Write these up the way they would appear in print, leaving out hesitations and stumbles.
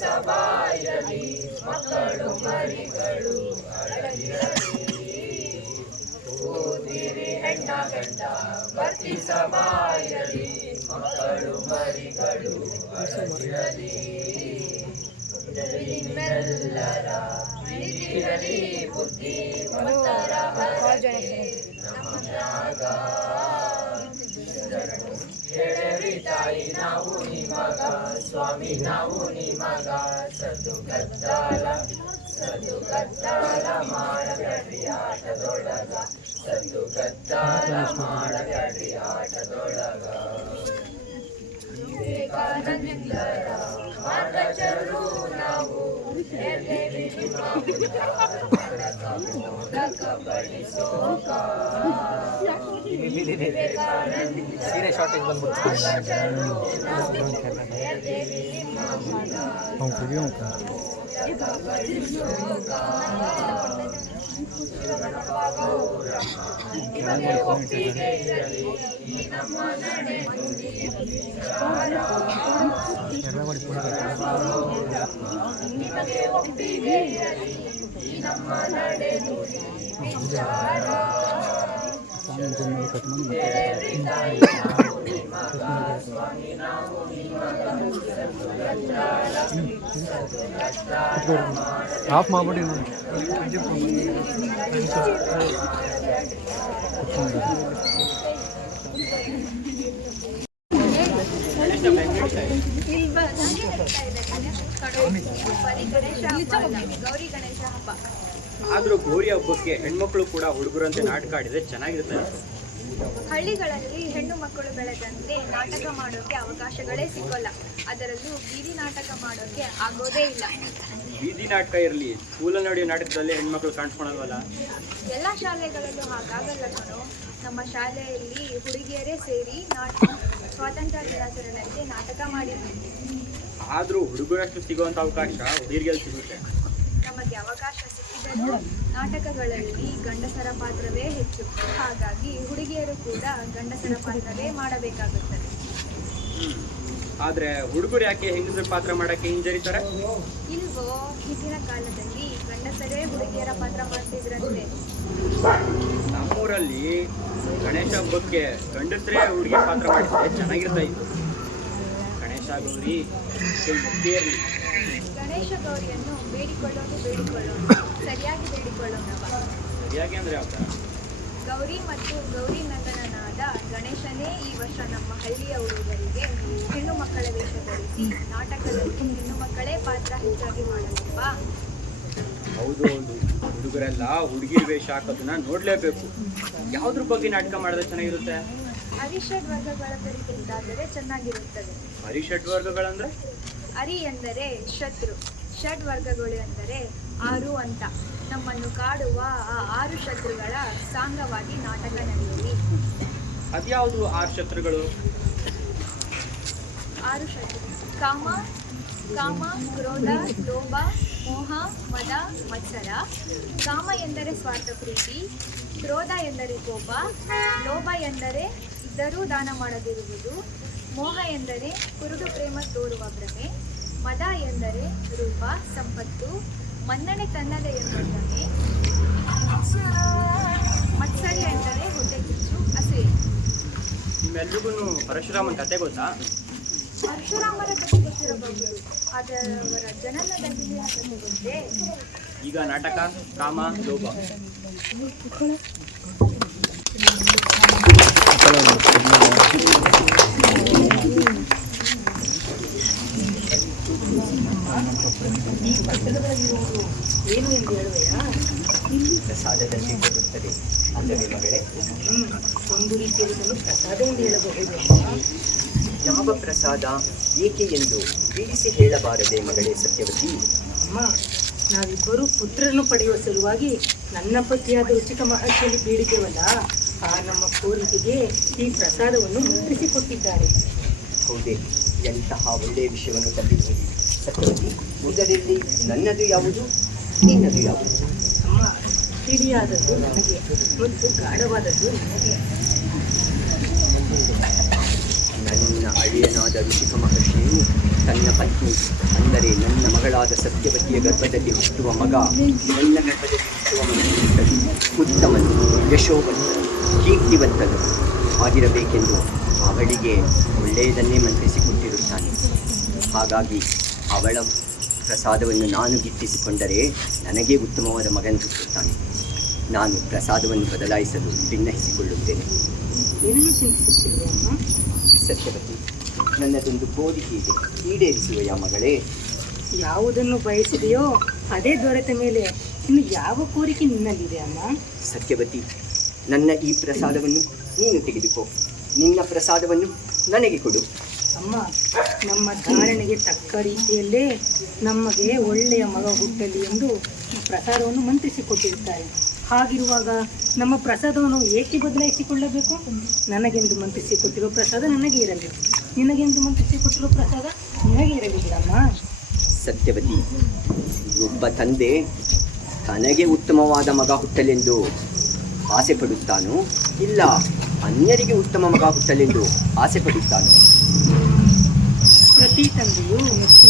ಸಭಾಯಲಿ ಮಕ್ಕಳು ಮರಿಗಳು ಓದಿರಿ ಹೆಣ್ಣ ಗಂಡ ಪ್ರತಿ ಸಭಾಯಲಿ ಮಕ್ಕಳು ಮರಿಗಳು ಅರಳಿರಲಿ ನಿಮ್ಮೆಲ್ಲರ ಹಿರಿದಿರಲಿ ಬುದ್ಧಿವಂತರ ನಮಗ ಹೇಳರಿ ತಾಯಿ ನಾವು ನಿಮಗ ಸ್ವಾಮಿ ನಾವು ನಿಮಗ ಸದ್ದು ಗದ್ದಾಲ ಮಾಡಬೇಡ್ರಿ ಆಟದೊಳಗ ಸದ್ದು ಗದ್ದಾಲ ಮಾಡಬೇಡ್ರಿ ಆಟದೊಳಗ ವಿವೇಕಾನಂದರ ಮಾರ್ಗಚರು ನಾವು ಬಡಿಸೋಕ ಸೀರೆ ಶಾರ್ಟೇಜ್ ಬಂದ್ಬಿಟ್ಟು ಆಫ್ ಮಾಡ್ಬಿಡಿ ಗೌರಿ ಗಣೇಶ ಹಬ್ಬ. ಆದ್ರೂ ಗೌರಿ ಹಬ್ಬಕ್ಕೆ ಹೆಣ್ಮಕ್ಳು ಕೂಡ ಹುಡುಗರಂತೆ ನಾಟಕ ಆಡಿದ್ರೆ ಚೆನ್ನಾಗಿರುತ್ತೆ. ಹಳ್ಳಿಗಳಲ್ಲಿ ಹೆಣ್ಣು ಮಕ್ಕಳು ಬೆಳೆದಂತೆ ನಾಟಕ ಮಾಡೋಕೆ ಅವಕಾಶಗಳೇ ಸಿಗೋಲ್ಲ. ಅದರಲ್ಲೂ ಬೀದಿ ನಾಟಕ ಮಾಡೋಕೆ ಆಗೋದೇ ಇಲ್ಲ. ಬೀದಿ ನಾಟಕ ಇರಲಿ, ಸ್ಕೂಲಲ್ಲಿ ನಡೆಯೋ ನಾಟಕದಲ್ಲಿ ಹೆಣ್ಮಕ್ಳು ಕಾಣಿಸ್ಕೊಳಲ್ವಲ್ಲ. ಎಲ್ಲ ಶಾಲೆಗಳಲ್ಲೂ ಹಾಗಾಗಲ್ಲ ಕಣೋ. ನಮ್ಮ ಶಾಲೆಯಲ್ಲಿ ಹುಡುಗಿಯರೇ ಸೇರಿ ಸ್ವಾತಂತ್ರ್ಯ ದಿನಾಚರಣೆಗೆ ನಾಟಕ ಮಾಡಿದ್ವಿ. ಆದ್ರೂ ಹುಡುಗರಷ್ಟು ಸಿಗುವಂತ ಅವಕಾಶ ಹುಡುಗಿಯರಿಗೆ ಸಿಗುತ್ತೆ. ನಮಗೆ ಅವಕಾಶ ಸಿಕ್ಕಿದರೂ ನಾಟಕಗಳಲ್ಲಿ ಗಂಡಸರ ಪಾತ್ರವೇ ಹೆಚ್ಚು. ಹಾಗಾಗಿ ಹುಡುಗಿಯರು ಕೂಡ ಗಂಡಸರ ಪಾತ್ರವೇ ಮಾಡಬೇಕಾಗುತ್ತದೆ. ಆದ್ರೆ ಹುಡುಗರು ಯಾಕೆ ಹೆಂಗಸರ ಪಾತ್ರ ಮಾಡಕ್ಕೆ ಹಿಂಜರಿತಾರೆ? ಇಲ್ವೋ, ಹಿಂದಿನ ಕಾಲದಲ್ಲಿ ಗಂಡಸರೇ ಹುಡುಗಿಯರ ಪಾತ್ರ ಮಾಡ್ತಿದ್ರಂತೆ. ನಮ್ಮೂರಲ್ಲಿ ಗಣೇಶ ಹಬ್ಬಕ್ಕೆ ಗಂಡಸರೇ ಹುಡುಗಿ ಪಾತ್ರ ಮಾಡಿದ್ರೆ ಚೆನ್ನಾಗಿರ್ತಾ ಇತ್ತು. ಗಣೇಶ ಗೌರಿ ಇರಲಿ. ಗಣೇಶ ಗೌರಿಯನ್ನು ಬೇಡಿಕೊಳ್ಳೋದು ಸರಿಯಾಗಿ ಬೇಡಿಕೊಳ್ಳೋಣವ. ಸರಿಯಾಗಿ ಅಂದ್ರೆ ಯಾವ ಥರ? ಗೌರಿ ಮತ್ತು ಗೌರಿ ನಂದನನಾದ ಗಣೇಶನೇ ಈ ವರ್ಷ ನಮ್ಮ ಹಳ್ಳಿಯ ಹುಡುಗರಿಗೆ ಹೆಣ್ಣು ಮಕ್ಕಳ ವೇಷ ಧರಿಸಿ ನಾಟಕದಲ್ಲಿ ಹೆಣ್ಣು ಮಕ್ಕಳೇ ಪಾತ್ರ ಹೆಚ್ಚಾಗಿ ಮಾಡಲಿಲ್ವಾ? ಹೌದು, ಹುಡುಗರೆಲ್ಲ ಹುಡುಗಿರ್ ವೇಷ ಹಾಕೋದನ್ನ ನೋಡ್ಲೇಬೇಕು. ಯಾವ್ದ್ರ ಬಗ್ಗೆ ನಾಟಕ ಮಾಡಿದ್ರೆ ಚೆನ್ನಾಗಿರುತ್ತೆ? ಅರಿಷಡ್ ವರ್ಗಗಳ ಕುರಿತಾದರೆ ಚೆನ್ನಾಗಿರುತ್ತದೆ. ಅರಿಷಡ್ ವರ್ಗಗಳಂದ್ರೆ? ಅರಿ ಎಂದರೆ ಶತ್ರು, ಷಡ್ ವರ್ಗಗಳು ಎಂದರೆ 6 ಅಂತ. ನಮ್ಮನ್ನು ಕಾಡುವ ಆ 6 ಶತ್ರುಗಳ ಸಾಂಗವಾಗಿ ನಾಟಕ ನಡೆಯಲಿ. ಅದ್ಯಾವುದು 6 ಶತ್ರುಗಳು? 6 ಶತ್ರು: ಕಾಮ, ಕ್ರೋಧ, ಲೋಭ, ಮೋಹ, ಮದ, ಮತ್ಸರ. ಕಾಮ ಎಂದರೆ ಸ್ವಾರ್ಥ ಪ್ರೀತಿ, ಕ್ರೋಧ ಎಂದರೆ ಕೋಪ, ಲೋಭ ಎಂದರೆ ಇದ್ದರೂ ದಾನ ಮಾಡದಿರುವುದು, ಮೋಹ ಎಂದರೆ ಕುರುಡು ಪ್ರೇಮ ತೋರುವ ಭ್ರಮೆ, ಮದ ಎಂದರೆ ರೂಪ, ಸಂಪತ್ತು, ಮನ್ನಣೆ ತನ್ನದೇ ಎಂಬುದನ್ನೇ, ಮತ್ಸರ್ಯ ಎಂದರೆ ಹೊಟ್ಟೆ ಕಿಚ್ಚು, ಅಸೂಯೆ. ನಿಮ್ಮೆಲ್ರಿಗೂ ಪರಶುರಾಮನ ಕತೆ ಗೊತ್ತಾ? ಪರಶುರಾಮರ ಕಥೆ ಗೊತ್ತಿರಬಹುದು, ಆದರೆ ಅವರ ಜನನದಲ್ಲಿ ಕಥೆ ಗೊತ್ತೇ? ಈಗ ನಾಟಕ ಕಾಮ ಲೋಭ. ಈ ಪತ್ರದೊಳಗಿರುವುದು ಏನು ಎಂದು ಹೇಳುವೆಯಾ? ಪ್ರಸಾದದ ಶೀಘ್ರ ಬರುತ್ತದೆ ಅಂದರೆ ಮಗಳೇ. ಒಂದು ರೀತಿಯಲ್ಲಿ ಪ್ರಸಾದ ಎಂದು ಹೇಳಬಹುದು. ಯಾವ ಪ್ರಸಾದ, ಏಕೆ ಎಂದು ತಿಳಿಸಿ ಹೇಳಬಾರದೆ ಮಗಳೇ ಸತ್ಯವತಿ? ಅಮ್ಮ, ನಾವಿಬ್ಬರು ಪುತ್ರರನ್ನು ಪಡೆಯುವ ಸಲುವಾಗಿ ನನ್ನ ಪತಿಯಾದ ರುಚಿಕ ಮಹರ್ಷಿಯಲ್ಲಿ ಬೇಡಿದೆವಲ್ಲ, ಆ ನಮ್ಮ ಕೋರಿಕೆಗೆ ಈ ಪ್ರಸಾದವನ್ನು ಮಂತ್ರಿಸಿಕೊಟ್ಟಿದ್ದಾರೆ. ಹೌದೇ, ಎಂತಹ ಒಳ್ಳೆಯ ವಿಷಯವನ್ನು ತಂದಿದ್ದೀರಿ ಸತ್ಯವತಿ. ಇದರಲ್ಲಿ ನನ್ನದು ಯಾವುದು, ನಿನ್ನದು ಯಾವುದು? ಅಮ್ಮ, ತಿಳಿಯಾದದ್ದು ನನಗೆ ಮತ್ತು ಗಾಢವಾದದ್ದು ನನಗೆ. ನನ್ನ ಅಳಿಯನಾದ ಋಷಿಕ ಮಹರ್ಷಿಯು ತನ್ನ ಪತ್ನಿ, ಅಂದರೆ ನನ್ನ ಮಗಳಾದ ಸತ್ಯವತಿಯ ಗರ್ಭದಲ್ಲಿ ಹುಟ್ಟುವ ಮಗ, ನನ್ನ ಗರ್ಭದಲ್ಲಿ ಹುಟ್ಟುವ ಮಗನಿಗಿಂತಲೂ ಉತ್ತಮನು, ಯಶೋವಂತನು, ಕೀರ್ತಿವಂತನು ಆಗಿರಬೇಕೆಂದು ಅವಳಿಗೆ ಒಳ್ಳೆಯದನ್ನೇ ಮಂತ್ರಿಸಿಕೊಟ್ಟಿರುತ್ತಾನೆ. ಹಾಗಾಗಿ ಅವಳ ಪ್ರಸಾದವನ್ನು ನಾನು ಗಿಟ್ಟಿಸಿಕೊಂಡರೆ ನನಗೆ ಉತ್ತಮವಾದ ಮಗನು ಹುಟ್ಟುತ್ತಾನೆ. ನಾನು ಪ್ರಸಾದವನ್ನು ಬದಲಾಯಿಸಲು ಭಿನ್ನಹಿಸಿಕೊಳ್ಳುತ್ತೇನೆ. ಏನನ್ನು ಚಿಂತಿಸುತ್ತಿರುವೆ ಅಮ್ಮ? ಸತ್ಯವತಿ, ನನ್ನದೊಂದು ಕೋರಿಕೆ ಇದೆ, ಈಡೇರಿಸುವೆಯಾ ಮಗಳೇ? ಯಾವುದನ್ನು ಬಯಸಿದೆಯೋ ಅದೇ ದೊರೆತ ಮೇಲೆ ಇನ್ನು ಯಾವ ಕೋರಿಕೆ ನಿನ್ನಲ್ಲಿದೆ ಅಮ್ಮ? ಸತ್ಯವತಿ, ನನ್ನ ಈ ಪ್ರಸಾದವನ್ನು ನೀನು ತೆಗೆದುಕೋ, ನಿನ್ನ ಪ್ರಸಾದವನ್ನು ನನಗೆ ಕೊಡು. ಅಮ್ಮ, ನಮ್ಮ ಧಾರಣೆಗೆ ತಕ್ಕ ರೀತಿಯಲ್ಲೇ ನಮಗೆ ಒಳ್ಳೆಯ ಮಗ ಹುಟ್ಟಲಿ ಎಂದು ಈ ಪ್ರಸಾದವನ್ನು ಮಂತ್ರಿಸಿಕೊಟ್ಟಿರುತ್ತಾರೆ. ಹಾಗಿರುವಾಗ ನಮ್ಮ ಪ್ರಸಾದವನ್ನು ಏಕೆ ಬದಲಾಯಿಸಿಕೊಳ್ಳಬೇಕು? ನನಗೆಂದು ಮಂತ್ರಿಸಿಕೊಟ್ಟಿರೋ ಪ್ರಸಾದ ನನಗೆ ಇರಬೇಕು, ನಿನಗೆಂದು ಮಂತ್ರಿಸಿಕೊಟ್ಟಿರೋ ಪ್ರಸಾದ ನಿನಗೆ ಇರಲಿ ಬಿಡಮ್ಮ. ಸತ್ಯವತಿ, ಒಬ್ಬ ತಂದೆ ತನಗೆ ಉತ್ತಮವಾದ ಮಗ ಹುಟ್ಟಲೆಂದು ಆಸೆ ಪಡುತ್ತಾನೋ, ಇಲ್ಲ ಅನ್ಯರಿಗೆ ಉತ್ತಮ ಮಗ ಹುಟ್ಟಲೆಂದು ಆಸೆ ಪಡುತ್ತಾನೋ? ಪ್ರತಿ ತಂದೆಯು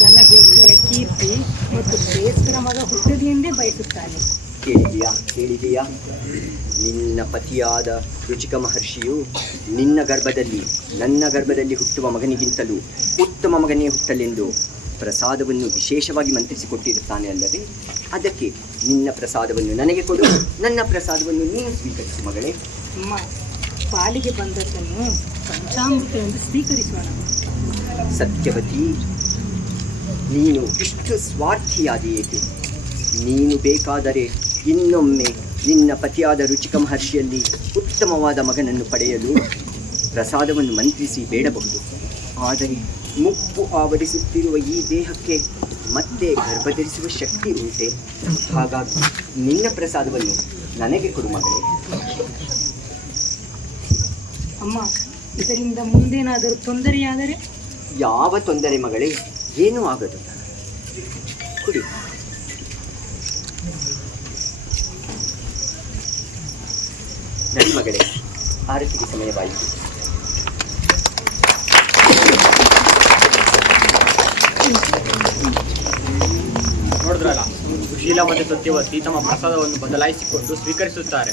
ನನಗೆ ಒಳ್ಳೆಯ ಕೀರ್ತಿ ಮತ್ತು ಶ್ರೇಷ್ಠರ ಮಗ ಹುಟ್ಟಲಿ ಎಂದೇ ಬಯಸುತ್ತಾನೆ. ಕೇಳಿದೆಯಾ? ನಿನ್ನ ಪತಿಯಾದ ರುಚಿಕ ಮಹರ್ಷಿಯು ನಿನ್ನ ಗರ್ಭದಲ್ಲಿ, ನನ್ನ ಗರ್ಭದಲ್ಲಿ ಹುಟ್ಟುವ ಮಗನಿಗಿಂತಲೂ ಉತ್ತಮ ಮಗನೇ ಹುಟ್ಟಲೆಂದು ಪ್ರಸಾದವನ್ನು ವಿಶೇಷವಾಗಿ ಮಂತ್ರಿಸಿಕೊಟ್ಟಿರುತ್ತಾನೆ ಅಲ್ಲವೇ? ಅದಕ್ಕೆ ನಿನ್ನ ಪ್ರಸಾದವನ್ನು ನನಗೆ ಕೊಡು, ನನ್ನ ಪ್ರಸಾದವನ್ನು ನೀನು ಸ್ವೀಕರಿಸು ಮಗಳೇ. ಅಮ್ಮ, ಪಾಲಿಗೆ ಬಂದದ್ದನ್ನು ಪಂಚಾಮೃತ ಎಂದು ಸ್ವೀಕರಿಸೋಣ. ಸತ್ಯವತಿ, ನೀನು ಇಷ್ಟು ಸ್ವಾರ್ಥಿಯಾದ ಏಕೆ? ನೀನು ಬೇಕಾದರೆ ಇನ್ನೊಮ್ಮೆ ನಿನ್ನ ಪತಿಯಾದ ರುಚಿಕ ಮಹರ್ಷಿಯಲ್ಲಿ ಉತ್ತಮವಾದ ಮಗನನ್ನು ಪಡೆಯಲು ಪ್ರಸಾದವನ್ನು ಮಂತ್ರಿಸಿ ಬೇಡಬಹುದು. ಆದರೆ ಮುಪ್ಪು ಆವರಿಸುತ್ತಿರುವ ಈ ದೇಹಕ್ಕೆ ಮತ್ತೆ ಗರ್ಭಧರಿಸುವ ಶಕ್ತಿ ಉಂಟೆ? ಹಾಗಾಗಿ ನಿನ್ನ ಪ್ರಸಾದವನ್ನು ನನಗೆ ಕೊಡು ಮಗಳೇ. ಅಮ್ಮ, ಇದರಿಂದ ಮುಂದೇನಾದರೂ ತೊಂದರೆಯಾದರೆ? ಯಾವ ತೊಂದರೆ ಮಗಳೇ, ಏನೂ ಆಗದು. ಕುಡಿ. ನಡಿ ಮಗಳೇ, ಆರತಿಗೆ ಸಮಯವಾಯಿತು. ನೋಡಿದ್ರಲ್ಲ, ಸುಶೀಲ ಮತ್ತು ಸತ್ಯವತಿ ತಮ್ಮ ಪ್ರಸಾದವನ್ನು ಬದಲಾಯಿಸಿಕೊಂಡು ಸ್ವೀಕರಿಸುತ್ತಾರೆ.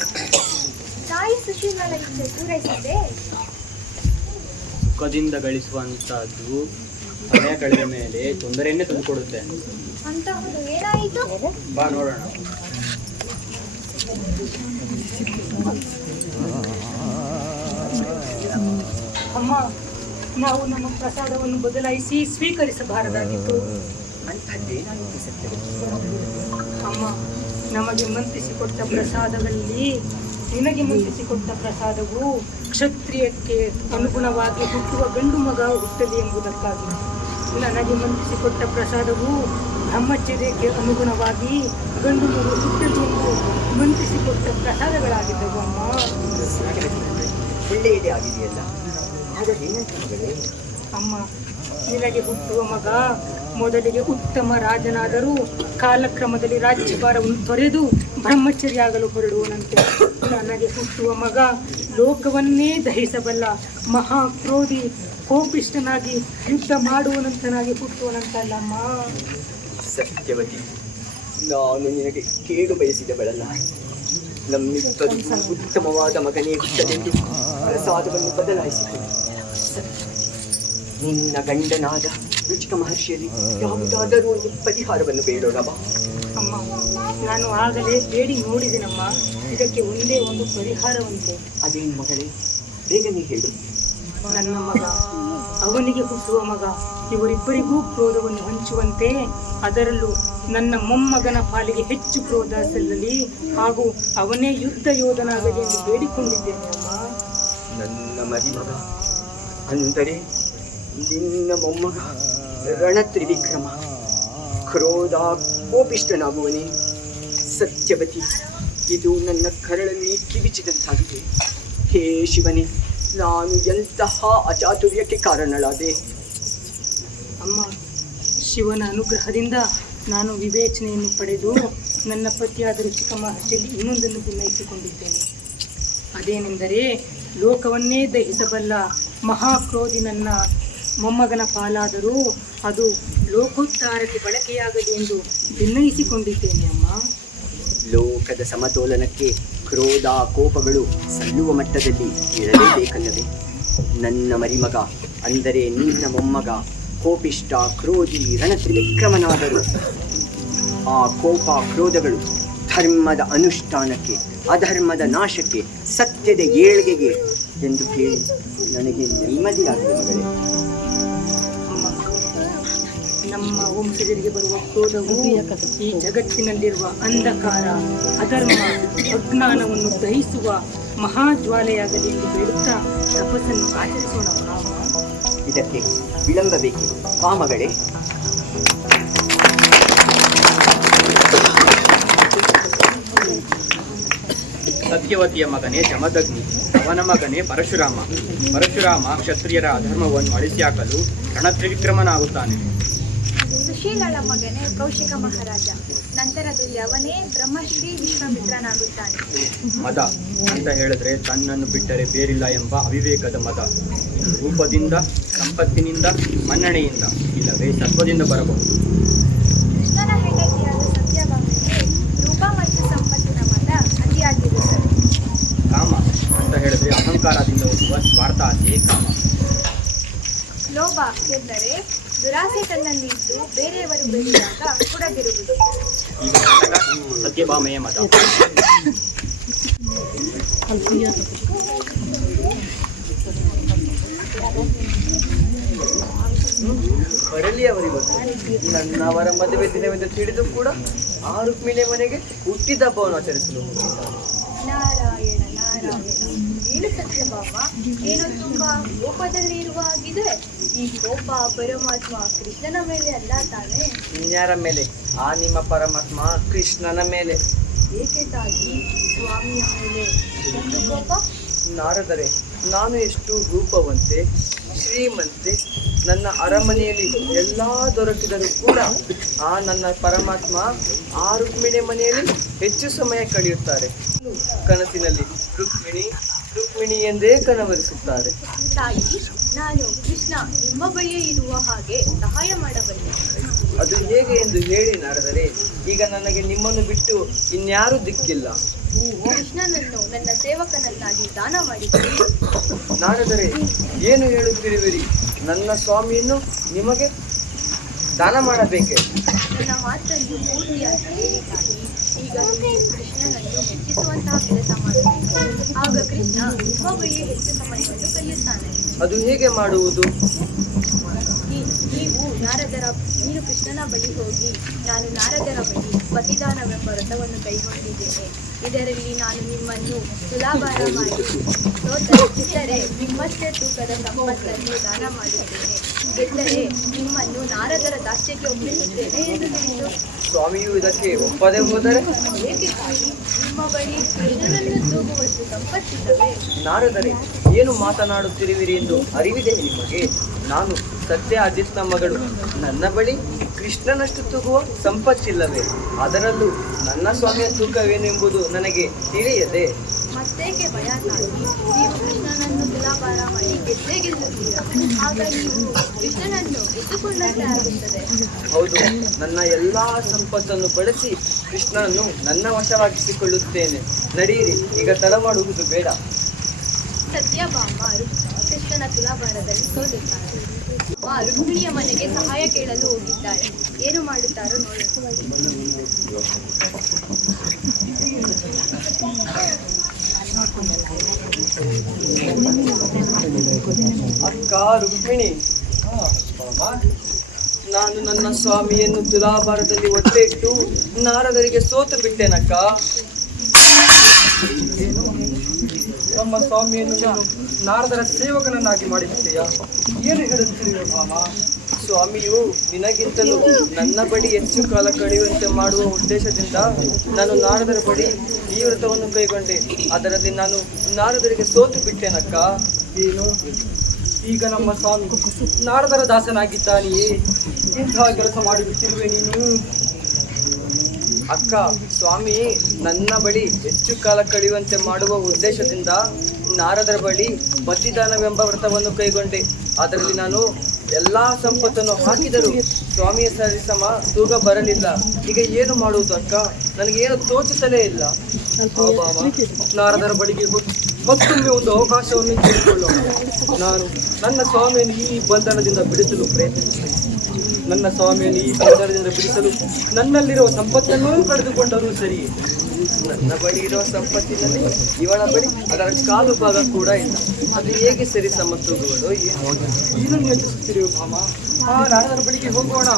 ತಾಯಿ ಸುಶೀಲನ ಇಚ್ಛೆ ಪೂರೈಸಿದೆ. ಸುಖದಿಂದ ಗಳಿಸುವಂತಹದ್ದು ಸಮಯ ಕಳೆದ ಮೇಲೆ ತೊಂದರೆಯನ್ನೇ ತಂದುಕೊಡುತ್ತೆ. ಅಂತಹದ್ದು ಏನಾಯಿತು? ಬಾ ನೋಡೋಣ. ಅಮ್ಮ, ನಾವು ನಮ್ಮ ಪ್ರಸಾದವನ್ನು ಬದಲಾಯಿಸಿ ಸ್ವೀಕರಿಸಬಾರದಾಗಿತ್ತು. ಅಂಥದ್ದೇನಾಯಿತು ಸತ್ಯವತಿ? ಅಮ್ಮ, ನಮಗೆ ಮಂತ್ರಿಸಿಕೊಟ್ಟ ಪ್ರಸಾದಗಳಲ್ಲಿ ನಿನಗೆ ಮಂತ್ರಿಸಿಕೊಟ್ಟ ಪ್ರಸಾದವು ಕ್ಷತ್ರಿಯಕ್ಕೆ ಅನುಗುಣವಾಗಿ ಹುಟ್ಟುವ ಗಂಡು ಮಗ ಹುಟ್ಟಲಿ ಎಂಬುದಕ್ಕಾಗಿ, ನನಗೆ ಮಂತ್ರಿಸಿಕೊಟ್ಟ ಪ್ರಸಾದವು ಬ್ರಹ್ಮಚರ್ಯಕ್ಕೆ ಅನುಗುಣವಾಗಿ ಗಂಡು ಮಗು ಹುಟ್ಟಲಿ ಎಂದು ಮಂತ್ರಿಸಿಕೊಟ್ಟ ಪ್ರಸಾದಗಳಾಗಿದ್ದವು. ಅಮ್ಮ, ಒಳ್ಳೆಯದೇ ಆಗಿದೆಯಲ್ಲ, ಆದರೆ ಏನಂತ ಮಗಳೇ? ಅಮ್ಮ, ನಿನಗೆ ಹುಟ್ಟುವ ಮಗ ಮೊದಲಿಗೆ ಉತ್ತಮ ರಾಜನಾದರೂ ಕಾಲಕ್ರಮದಲ್ಲಿ ರಾಜ್ಯಭಾರವನ್ನು ತೊರೆದು ಬ್ರಹ್ಮಚರ್ಯ ಆಗಲು ಹೊರಡುವನಂತೆ. ನನಗೆ ಹುಟ್ಟುವ ಮಗ ಲೋಕವನ್ನೇ ದಹಿಸಬಲ್ಲ ಮಹಾಕ್ರೋಧಿ, ಕೋಪಿಷ್ಠನಾಗಿ ಯುದ್ಧ ಮಾಡುವನಂತನಾಗಿ ಹುಟ್ಟುವನಂತಲ್ಲಮ್ಮ. ಸತ್ಯವತಿ, ನಾನು ನಿನಗೆ ಕೇಳು ಬಯಸಿದವಳಲ್ಲ. ನಮ್ಮಿಬ್ಬರು ಉತ್ತಮವಾದ ಮಗನೇ ಹುಟ್ಟಲೆಂದು ಪ್ರಸಾದವನ್ನು ಬದಲಾಯಿಸಿಕೊಂಡು ನಿನ್ನ ಗಂಡನಾದ ರುಚಿಕ ಮಹರ್ಷಿಯಲ್ಲಿ ಯಾವುದಾದರೂ ಒಂದು ಪರಿಹಾರವನ್ನು ಬೇಡೋಣವಾ? ಅಮ್ಮ, ನಾನು ಆಗಲೇ ಬೇಡಿ ನೋಡಿದೆನಮ್ಮ. ಇದಕ್ಕೆ ಒಂದೇ ಒಂದು ಪರಿಹಾರವಂತೆ. ಅದೇನು ಮಗಳೇ, ಬೇಗನೆ ಹೇಳು. ನನ್ನ ಮಗ, ಅವನಿಗೆ ಹುಟ್ಟುವ ಮಗ, ಇವರಿಬ್ಬರಿಗೂ ಕ್ರೋಧವನ್ನು ಹಂಚುವಂತೆ, ಅದರಲ್ಲೂ ನನ್ನ ಮೊಮ್ಮಗನ ಪಾಲಿಗೆ ಹೆಚ್ಚು ಕ್ರೋಧ ಸಲ್ಲಲಿ ಹಾಗೂ ಅವನೇ ಯುದ್ಧ ಯೋಧನಾಗಲಿ ಎಂದು ಬೇಡಿಕೊಂಡಿದ್ದೇನೆ ಅಮ್ಮ. ನನ್ನ ಮರಿಮಗ ಅಂದರೆ ನಿನ್ನ ಮೊಮ್ಮಗ ರಣತ್ರಿವಿಕ್ರಮ ಕ್ರೋಧ ಕೋಪಿಷ್ಠನಾಗುವನೇ? ಸತ್ಯವತಿ, ಇದು ನನ್ನ ಕರಳನ್ನೇ ಕಿವಿಚಿದಂತಾಗಿದೆ. ಹೇ ಶಿವನೇ, ನಾನು ಎಂತಹ ಅಚಾತುರ್ಯಕ್ಕೆ ಕಾರಣಳಾದೆ. ಅಮ್ಮ, ಶಿವನ ಅನುಗ್ರಹದಿಂದ ನಾನು ವಿವೇಚನೆಯನ್ನು ಪಡೆದು ನನ್ನ ಪತಿಯಾದ ರುಚಿಕ ಮಹರ್ಷಿಯಲ್ಲಿ ಇನ್ನೊಂದನ್ನು ಭಿನ್ನಯಿಸಿಕೊಂಡಿದ್ದೇನೆ. ಅದೇನೆಂದರೆ, ಲೋಕವನ್ನೇ ದಹಿಸಬಲ್ಲ ಮಹಾಕ್ರೋಧಿ ನನ್ನ ಮೊಮ್ಮಗನ ಪಾಲಾದರೂ ಅದು ಲೋಕೋದ್ಧಾರಕ್ಕೆ ಬಳಕೆಯಾಗಲಿ ಎಂದು ಭಿನ್ನಯಿಸಿಕೊಂಡಿದ್ದೇನೆ ಅಮ್ಮ. ಲೋಕದ ಸಮತೋಲನಕ್ಕೆ ಕ್ರೋಧ ಕೋಪಗಳು ಸಲ್ಲುವ ಮಟ್ಟದಲ್ಲಿ ಇರಲೇಬೇಕಲ್ಲವೇ? ನನ್ನ ಮರಿಮಗ ಅಂದರೆ ನಿನ್ನ ಮೊಮ್ಮಗ ಕೋಪಿಷ್ಟ ಕ್ರೋಧಿ ರಣತ್ರಿವಿಕ್ರಮನಾದರು. ಆ ಕೋಪ ಕ್ರೋಧಗಳು ಧರ್ಮದ ಅನುಷ್ಠಾನಕ್ಕೆ, ಅಧರ್ಮದ ನಾಶಕ್ಕೆ, ಸತ್ಯದ ಏಳ್ಗೆಗೆ ಎಂದು ಕೇಳಿ ನನಗೆ ನೆಮ್ಮದಿಯಾಗಿದೆ ಮಗಳೇ. ಅಮ್ಮ, ನಮ್ಮ ವಂಶಜರಿಗೆ ಬರುವ ಕ್ರೋಧವು ಈ ಜಗತ್ತಿನಲ್ಲಿರುವ ಅಂಧಕಾರ, ಅಧರ್ಮ, ಅಜ್ಞಾನವನ್ನು ದಹಿಸುವ ಮಹಾಜ್ವಾಲೆಯಾಗಲಿ ಎಂದು ಬೇಡುತ್ತಾ ತಪಸ್ಸನ್ನು ಆಚರಿಸೋಣ. ಇದಕ್ಕೆ ವಿಳಂಬ ಬೇಕಿದೆ ಬಾ ಮಗಳೇ. ಸತ್ಯವತಿಯ ಮಗನೇ ಜಮದಗ್ನಿ, ಅವನ ಮಗನೇ ಪರಶುರಾಮ. ಪರಶುರಾಮ ಕ್ಷತ್ರಿಯರ ಅಧರ್ಮವನ್ನು ಅಳಿಸಿ ಹಾಕಲು ರಣತ್ರಿವಿಕ್ರಮನಾಗುತ್ತಾನೆ. ಸುಶೀಲಳ ಮಗನೇ ಕೌಶಿಕ ಮಹಾರಾಜ. ನಂತರದಲ್ಲಿ ಅವನೇ ಬ್ರಹ್ಮಶ್ರೀ ವಿಶ್ವಾಮಿತ್ರನಾಗುತ್ತಾನೆ. ಮದ ಅಂತ ಹೇಳಿದ್ರೆ ತನ್ನನ್ನು ಬಿಟ್ಟರೆ ಬೇರಿಲ್ಲ ಎಂಬ ಅವಿವೇಕದ ಮದ. ರೂಪದಿಂದ, ಸಂಪತ್ತಿನಿಂದ, ಮನ್ನಣೆಯಿಂದ, ಇಲ್ಲವೇ ಸತ್ವದಿಂದ ಬರಬಹುದು. ಕೃಷ್ಣನ ಹೆಂಡತಿಯಾದ ಸತ್ಯಭಾಮೆಗೆ ರೂಪ ಮತ್ತು ಸಂಪತ್ತಿನ ಮದ ಅತಿಯಾಗಿರುತ್ತದೆ. ಕಾಮ ಅಂತ ಹೇಳಿದ್ರೆ ಅಹಂಕಾರದಿಂದ ಹುಟ್ಟುವ ಸ್ವಾರ್ಥ ಆಸೆಯೇ ಕಾಮ. ಲೋಭ ಎಂದರೆ ದುರಾಸೆ ತನ್ನಲ್ಲಿ ಇದ್ದು ಬೇರೆಯವರು ಬೆಳೆದಾಗ ಕುಡದಿರುವುದು. ಈಗ ನಾಟಕ ಸತ್ಯಭಾಮೆಯ ಮದ. ಬರಲಿ ಅವರಿವತ್ತು ನನ್ನವರ ಮದುವೆ ದಿನವೆಂದು ತಿಳಿದು ಕೂಡ ಆ ರುಕ್ಮಿಣಿ ಮನೆಗೆ ಹುಟ್ಟಿದ ಹಬ್ಬವನ್ನು ಆಚರಿಸಲು ಹೋಗಿದ್ದಾರೆ. ನಾರಾಯಣ ನಾರಾಯಣ. ಏನು ಸತ್ಯಭಾಮ, ಏನೋ ತುಂಬಾ ಕೋಪದಲ್ಲಿ ಇರುವ ಹಾಗಿದೆ. ಈ ಕೋಪ ಪರಮಾತ್ಮ ಕೃಷ್ಣನ ಮೇಲೆ ಅಲ್ಲ ತಾನೇ? ಇನ್ಯಾರ ಮೇಲೆ? ಆ ನಿಮ್ಮ ಪರಮಾತ್ಮ ಕೃಷ್ಣನ ಮೇಲೆ. ಏಕೆ ತಾಯಿ, ಸ್ವಾಮಿಯ ಮೇಲೆ ಒಂದು ಕೋಪ? ನಾರದರೆ, ನಾನು ಎಷ್ಟು ರೂಪವಂತೆ, ಶ್ರೀಮಂತೆ, ನನ್ನ ಅರಮನೆಯಲ್ಲಿ ಎಲ್ಲ ದೊರಕಿದರೂ ಕೂಡ ಆ ನನ್ನ ಪರಮಾತ್ಮ ಆ ರುಕ್ಮಿಣಿ ಮನೆಯಲ್ಲಿ ಹೆಚ್ಚು ಸಮಯ ಕಳೆಯುತ್ತಾರೆ. ಕನಸಿನಲ್ಲಿ ರುಕ್ಮಿಣಿ ರುಕ್ಮಿಣಿ ಎಂದೇ ಕನವರಿಸುತ್ತಾರೆ. ತಾಯಿ, ನಾನು ಕೃಷ್ಣ ನಿಮ್ಮ ಬಳಿಯೇ ಇರುವ ಹಾಗೆ ಸಹಾಯ ಮಾಡಬಲ್ಲೆ. ಅದು ಹೇಗೆ ಎಂದು ಹೇಳಿ ನಾರದರೆ, ಈಗ ನನಗೆ ನಿಮ್ಮನ್ನು ಬಿಟ್ಟು ಇನ್ಯಾರೂ ದಿಕ್ಕಿಲ್ಲ. ಕೃಷ್ಣನನ್ನು ನನ್ನ ಸೇವಕನನ್ನಾಗಿ ದಾನ ಮಾಡಿದ್ದೆ. ನಾರದರೆ, ಏನು ಹೇಳುತ್ತಿರುವಿರಿ? ನನ್ನ ಸ್ವಾಮಿಯನ್ನು ನಿಮಗೆ ದಾನ ಮಾಡಬೇಕೆ? ನನ್ನ ಮಾತನ್ನು ಪೂರ್ತಿಯಾಗಿ ಕೇಳಿ ತಾಯಿ. ಈಗ ನೀವು ಕೃಷ್ಣನನ್ನು ಮೆಚ್ಚಿಸುವಂತಹ ಕೆಲಸ ಮಾಡಬೇಕು. ಆಗ ಕೃಷ್ಣ ನಿಮ್ಮ ಬಳಿಯೇ ಹೆಚ್ಚು ಸಮಯವನ್ನು ಕಳೆಯುತ್ತಾನೆ. ಅದು ಹೇಗೆ ಮಾಡುವುದು? ನೀನು ಕೃಷ್ಣನ ಬಳಿ ಹೋಗಿ, ನಾನು ನಾರದರ ಬಳಿ ಪತಿದಾನವೆಂಬ ವ್ರತವನ್ನು ಕೈಗೊಂಡಿದ್ದೇನೆ. ಇದರಲ್ಲಿ ನಾನು ನಿಮ್ಮನ್ನು ತುಲಾಭಾರ ಮಾಡಿ ಸೋತರೆ ನಿಮ್ಮಷ್ಟೇ ತೂಕದ ಸಂಪತ್ತನ್ನು ದಾನ ಮಾಡುತ್ತೇನೆ. ಗೆದ್ದರೆ ನಿಮ್ಮನ್ನು ನಾರದರ ದಾಸ್ಯಕ್ಕೆ ಒಪ್ಪಿಸುತ್ತೇನೆ ಎಂದು ತಿಳಿದು. ಸ್ವಾಮಿಯು ಇದಕ್ಕೆ ಒಪ್ಪದೆ ಹೋದರೆ? ಏಕೆ ತಾಯಿ, ನಿಮ್ಮ ಬಳಿ ಕೃಷ್ಣನನ್ನು ತೂಗುವಷ್ಟು ಸಂಪತ್ತಿಲ್ಲವೇ? ನಾರದರೆ, ಏನು ಮಾತನಾಡುತ್ತಿರುವಿರಿ ಎಂದು ಅರಿವಿದೆ ನಿಮಗೆ? ನಾನು ಸತ್ಯ ಅಜಿತ್ನ ಮಗಳು. ನನ್ನ ಬಳಿ ಕೃಷ್ಣನಷ್ಟು ತೂಗುವ ಸಂಪತ್ತಿಲ್ಲವೇ? ಅದರಲ್ಲೂ ನನ್ನ ಸ್ವಾಮಿಯ ತೂಕವೇನೆಂಬುದು ನನಗೆ ತಿಳಿಯದೆ. ಮತ್ತೇಕೆ ಭಯ ತಾಯಿ? ನೀವು ಕೃಷ್ಣನನ್ನು ತುಲಾಭಾರ ಮಾಡಿ ಗೆದ್ದೇ ಗೆಲ್ಲುತ್ತೀರಾ. ಆಗ ನೀವು ಕೃಷ್ಣನನ್ನು ಗೆದ್ದುಕೊಂಡಂತೆ ಆಗುತ್ತದೆ. ಹೌದು, ನನ್ನ ಎಲ್ಲ ಸಂಪತ್ತನ್ನು ಬಳಸಿ ಕೃಷ್ಣನನ್ನು ನನ್ನ ವಶವಾಗಿಸಿಕೊಳ್ಳುತ್ತೇನೆ. ನಡೆಯಿರಿ, ಈಗ ತಡ ಮಾಡುವುದು ಬೇಡ. ಸತ್ಯಭಾಮ ಕೃಷ್ಣನ ತುಲಾಭಾರದಲ್ಲಿ ಸೋಲುತ್ತಾಳೆ. ರುಕ್ಮಿಣಿಯ ಮನೆಗೆ ಸಹಾಯ ಕೇಳಲು ಹೋಗಿದ್ದಾಳೆ. ಏನು ಮಾಡುತ್ತಾರೋ ನೋಡಿ. ಅಕ್ಕ ರುಕ್ಮಿಣಿ, ನಾನು ನನ್ನ ಸ್ವಾಮಿಯನ್ನು ತುಲಾಭಾರದಲ್ಲಿ ಒತ್ತೆ ಇಟ್ಟು ನಾರದರಿಗೆ ಸೋತು ಬಿಟ್ಟೆನಕ್ಕ. ನಮ್ಮ ಸ್ವಾಮಿಯನ್ನು ನಾರದರ ಸೇವಕನನ್ನಾಗಿ ಮಾಡಿಬಿಟ್ಟೆಯಾ? ಏನು ಹೇಳುತ್ತೀರಿ ಭಾಮ? ಸ್ವಾಮಿಯು ನಿನಗಿಂತಲೂ ನನ್ನ ಬಳಿ ಹೆಚ್ಚು ಕಾಲ ಕಳೆಯುವಂತೆ ಮಾಡುವ ಉದ್ದೇಶದಿಂದ ನಾನು ನಾರದರ ಬಳಿ ಈ ವ್ರತವನ್ನು ಕೈಗೊಂಡೆ. ಅದರಲ್ಲಿ ನಾನು ನಾರದರಿಗೆ ಸೋತು ಬಿಟ್ಟೆನಕ್ಕ. ಏನು ಈಗ ನಮ್ಮ ಸ್ವಾಮಿ ನಾರದರ ದಾಸನಾಗಿದ್ದಾನೆಯೇ? ಇಂತಹ ಕೆಲಸ ಮಾಡಿಬಿಟ್ಟಿರುವೆ ನೀನು. ಅಕ್ಕ, ಸ್ವಾಮಿ ನನ್ನ ಬಳಿ ಹೆಚ್ಚು ಕಾಲ ಕಳೆಯುವಂತೆ ಮಾಡುವ ಉದ್ದೇಶದಿಂದ ನಾರದರ ಬಳಿ ಬಲಿದಾನವೆಂಬ ವ್ರತವನ್ನು ಕೈಗೊಂಡೆ. ಅದರಲ್ಲಿ ನಾನು ಎಲ್ಲಾ ಸಂಪತ್ತನ್ನು ಹಾಕಿದರೂ ಸ್ವಾಮಿಯ ಸರಿಸಮ ತೂಗ ಬರಲಿಲ್ಲ. ಈಗ ಏನು ಮಾಡುವುದು ಅಕ್ಕ? ನನಗೇನು ತೋಚುತ್ತಲೇ ಇಲ್ಲ. ನಾರದರ ಬಳಿಗೆ ಹೋಗಿ ಮತ್ತೊಮ್ಮೆ ಒಂದು ಅವಕಾಶವನ್ನು ತೆಗೆದುಕೊಳ್ಳೋಣ. ನಾನು ನನ್ನ ಸ್ವಾಮಿಯನ್ನು ಈ ಬಂಧನದಿಂದ ಬಿಡಿಸಲು ಪ್ರಯತ್ನಿಸುತ್ತೇನೆ. ನನ್ನ ಸ್ವಾಮಿಯನ್ನು ಈ ಬಂಧನದಿಂದ ಬಿಡಿಸಲು ನನ್ನಲ್ಲಿರುವ ಸಂಪತ್ತನ್ನೂ ಕಳೆದುಕೊಂಡರೂ ಸರಿ. ನನ್ನ ಬಳಿ ಇರುವ ಸಂಪತ್ತಿನಲ್ಲಿ ಇವಳ ಬಳಿ ಅದರ ಕಾಲು ಭಾಗ ಕೂಡ ಇಲ್ಲ. ಅದು ಹೇಗೆ ಸರಿ ಸಮ ತೂಗುವುದು? ಏನನ್ನು ಯೋಚಿಸುತ್ತೀರಿ ಭಾಮ? ನಾರದರ ಬಳಿಗೆ ಹೋಗೋಣ.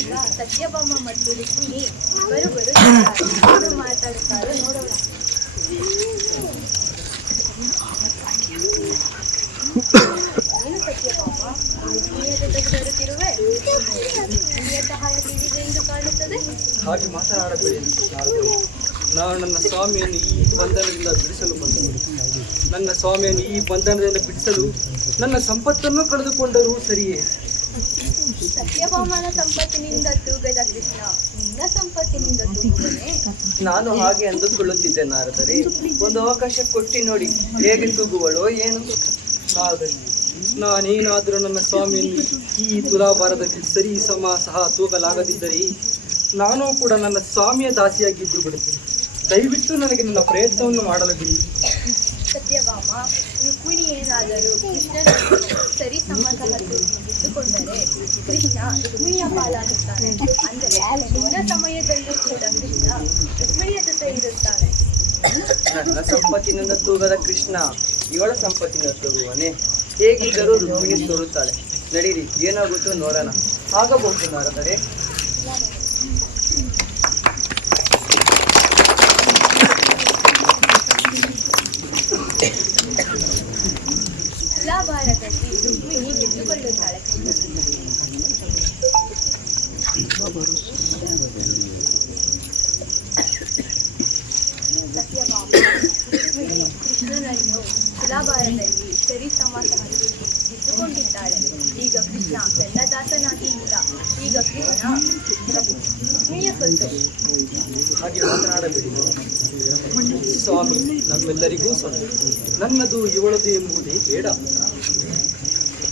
ಈಗ ಸತ್ಯಭಾಮ ಮತ್ತು ರುಕ್ಮಿಣಿ ಬರುವರು ಏನು ಮಾತಾಡುತ್ತಾರೋ ನೋಡೋಣ. ಏನು ಸತ್ಯಭಾಮ, ರುಕ್ಮಿಣಿಯ ಜೊತೆಗೆ ಬರುತ್ತಿರುವೆ? ರುಕ್ಮಿಣಿಯ ಸಹಾಯ ತಿಳಿದೆ ಎಂದು ಕಾಣುತ್ತದೆ. ಹಾಗೆ ಮಾತನಾಡಬೇಡಿ ನಾರದರು. ನಾನು ನನ್ನ ಸ್ವಾಮಿಯನ್ನು ಈ ಬಂಧನದಿಂದ ಬಿಡಿಸಲು ಬಂದವರು. ನನ್ನ ಸ್ವಾಮಿಯನ್ನು ಈ ಬಂಧನದಿಂದ ಬಿಡಿಸಲು ನನ್ನ ಸಂಪತ್ತನ್ನು ಕಳೆದುಕೊಂಡರೂ ಸರಿಯೇ. ಸತ್ಯಭಾಮನ ಸಂಪತ್ತಿನಿಂದ ತೂಗದ ಕೃಷ್ಣ ನಿನ್ನ ಸಂಪತ್ತಿನಿಂದ ತೂಗುವನೇ? ನಾನು ಹಾಗೆ ಅಂದುಕೊಳ್ಳುತ್ತಿದ್ದೆ ನಾರದರೆ. ಒಂದು ಅವಕಾಶ ಕೊಟ್ಟು ನೋಡಿ, ಹೇಗೆ ತೂಗುವಳೋ ಏನು. ನಾನೇನಾದರೂ ನನ್ನ ಸ್ವಾಮಿಯನ್ನು ಈ ತುಲಾಭಾರದಲ್ಲಿ ಸರಿ ಸಮ ಸಹ ತೂಗಲಾಗದಿದ್ದರೆ ನಾನೂ ಕೂಡ ನನ್ನ ಸ್ವಾಮಿಯ ದಾಸಿಯಾಗಿದ್ದು ಬಿಡುತ್ತೇನೆ. ದಯವಿಟ್ಟು ನನಗೆ ನನ್ನ ಪ್ರಯತ್ನವನ್ನು ಮಾಡಲು ಬಿಡಿ. ಸತ್ಯಭಾಮ, ರುಕ್ಮಿಣಿ ಏನಾದರೂ ಕೃಷ್ಣನನ್ನು ಸರಿ ಇಟ್ಟುಕೊಂಡರೆ ಕೃಷ್ಣ ರುಕ್ಮಿಣಿಯ ಪಾಲಾಗುತ್ತಾನೆ. ಅಂದರೆ ಎಲ್ಲ ಸಮಯದಲ್ಲೂ ಕೂಡ ಕೃಷ್ಣ ರುಕ್ಮಿಣಿಯ ಜೊತೆ ಇರುತ್ತಾನೆ. ನನ್ನ ಸಂಪತ್ತಿನಿಂದ ತೂಗದ ಕೃಷ್ಣ ಇವಳ ಸಂಪತ್ತಿನಿಂದ ತೂಗುವನೇ? ಹೇಗಿದ್ದರೂ ರುಕ್ಮಿಣಿ ತೋರುತ್ತಾಳೆ. ನಡೀರಿ, ಏನಾಗುತ್ತೋ ನೋಡೋಣ. ಆಗಬಹುದು ನಾರದರೆ. ತುಲಾಭಾರದಲ್ಲಿ ರುಕ್ಮಿಣಿ ಗೆದ್ದುಕೊಳ್ಳುತ್ತಾಳೆ. ಸತ್ಯಭಾಮ, ರುಕ್ಮಿಣಿ ಕೃಷ್ಣನನ್ನು ತುಲಾಭಾರದಲ್ಲಿ ಸರಿ ಸಮಾಸವಾಗಿ ಗೆದ್ದುಕೊಂಡಿದ್ದಾಳೆ. ಈಗ ಕೃಷ್ಣ ನನ್ನ ದಾಸನಾಗಿ ಇಲ್ಲ. ಈಗ ಕೃಷ್ಣ ರುಕ್ಮಿಣಿಯ ಸೊತ್ತು. ಹಾಗೆ ಮಾತನಾಡಬೇಡಿ ಸ್ವಾಮಿ. ನಮ್ಮೆಲ್ಲರಿಗೂ ಸ್ವಂತ, ನನ್ನದು ಇವಳದು ಎಂಬುದೇ ಬೇಡ.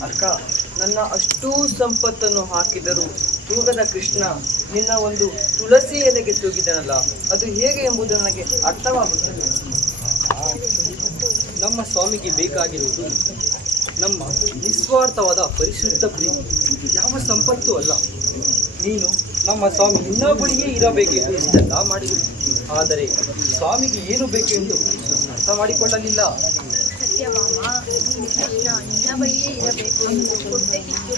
ಅಕ್ಕ, ನನ್ನ ಅಷ್ಟೂ ಸಂಪತ್ತನ್ನು ಹಾಕಿದರೂ ತೂಗದ ಕೃಷ್ಣ ನಿನ್ನ ಒಂದು ತುಳಸಿ ಎಲೆಗೆ ತೂಗಿದನಲ್ಲ, ಅದು ಹೇಗೆ ಎಂಬುದು ನನಗೆ ಅರ್ಥವಾಗುತ್ತದೆ. ನಮ್ಮ ಸ್ವಾಮಿಗೆ ಬೇಕಾಗಿರುವುದು ನಮ್ಮ ನಿಸ್ವಾರ್ಥವಾದ ಪರಿಶುದ್ಧ ಪ್ರೀತಿ, ಯಾವ ಸಂಪತ್ತು ಅಲ್ಲ. ನೀನು ನಮ್ಮ ಸ್ವಾಮಿ ಇನ್ನೊಬ್ಬಳಿಗೆ ಇರಬೇಕೆಂದು ಇಷ್ಟೆಲ್ಲ ಮಾಡಿದರು. ಆದರೆ ಸ್ವಾಮಿಗೆ ಏನು ಬೇಕೆಂದು ಅರ್ಥ ಮಾಡಿಕೊಳ್ಳಲಿಲ್ಲ. ಸತ್ಯಭಾಮ, ಕೃಷ್ಣ ನಿನ್ನ ಬಳಿಯೇ ಇರಬೇಕು ಎಂದು ಕೊಟ್ಟೆ ಕಿತ್ತು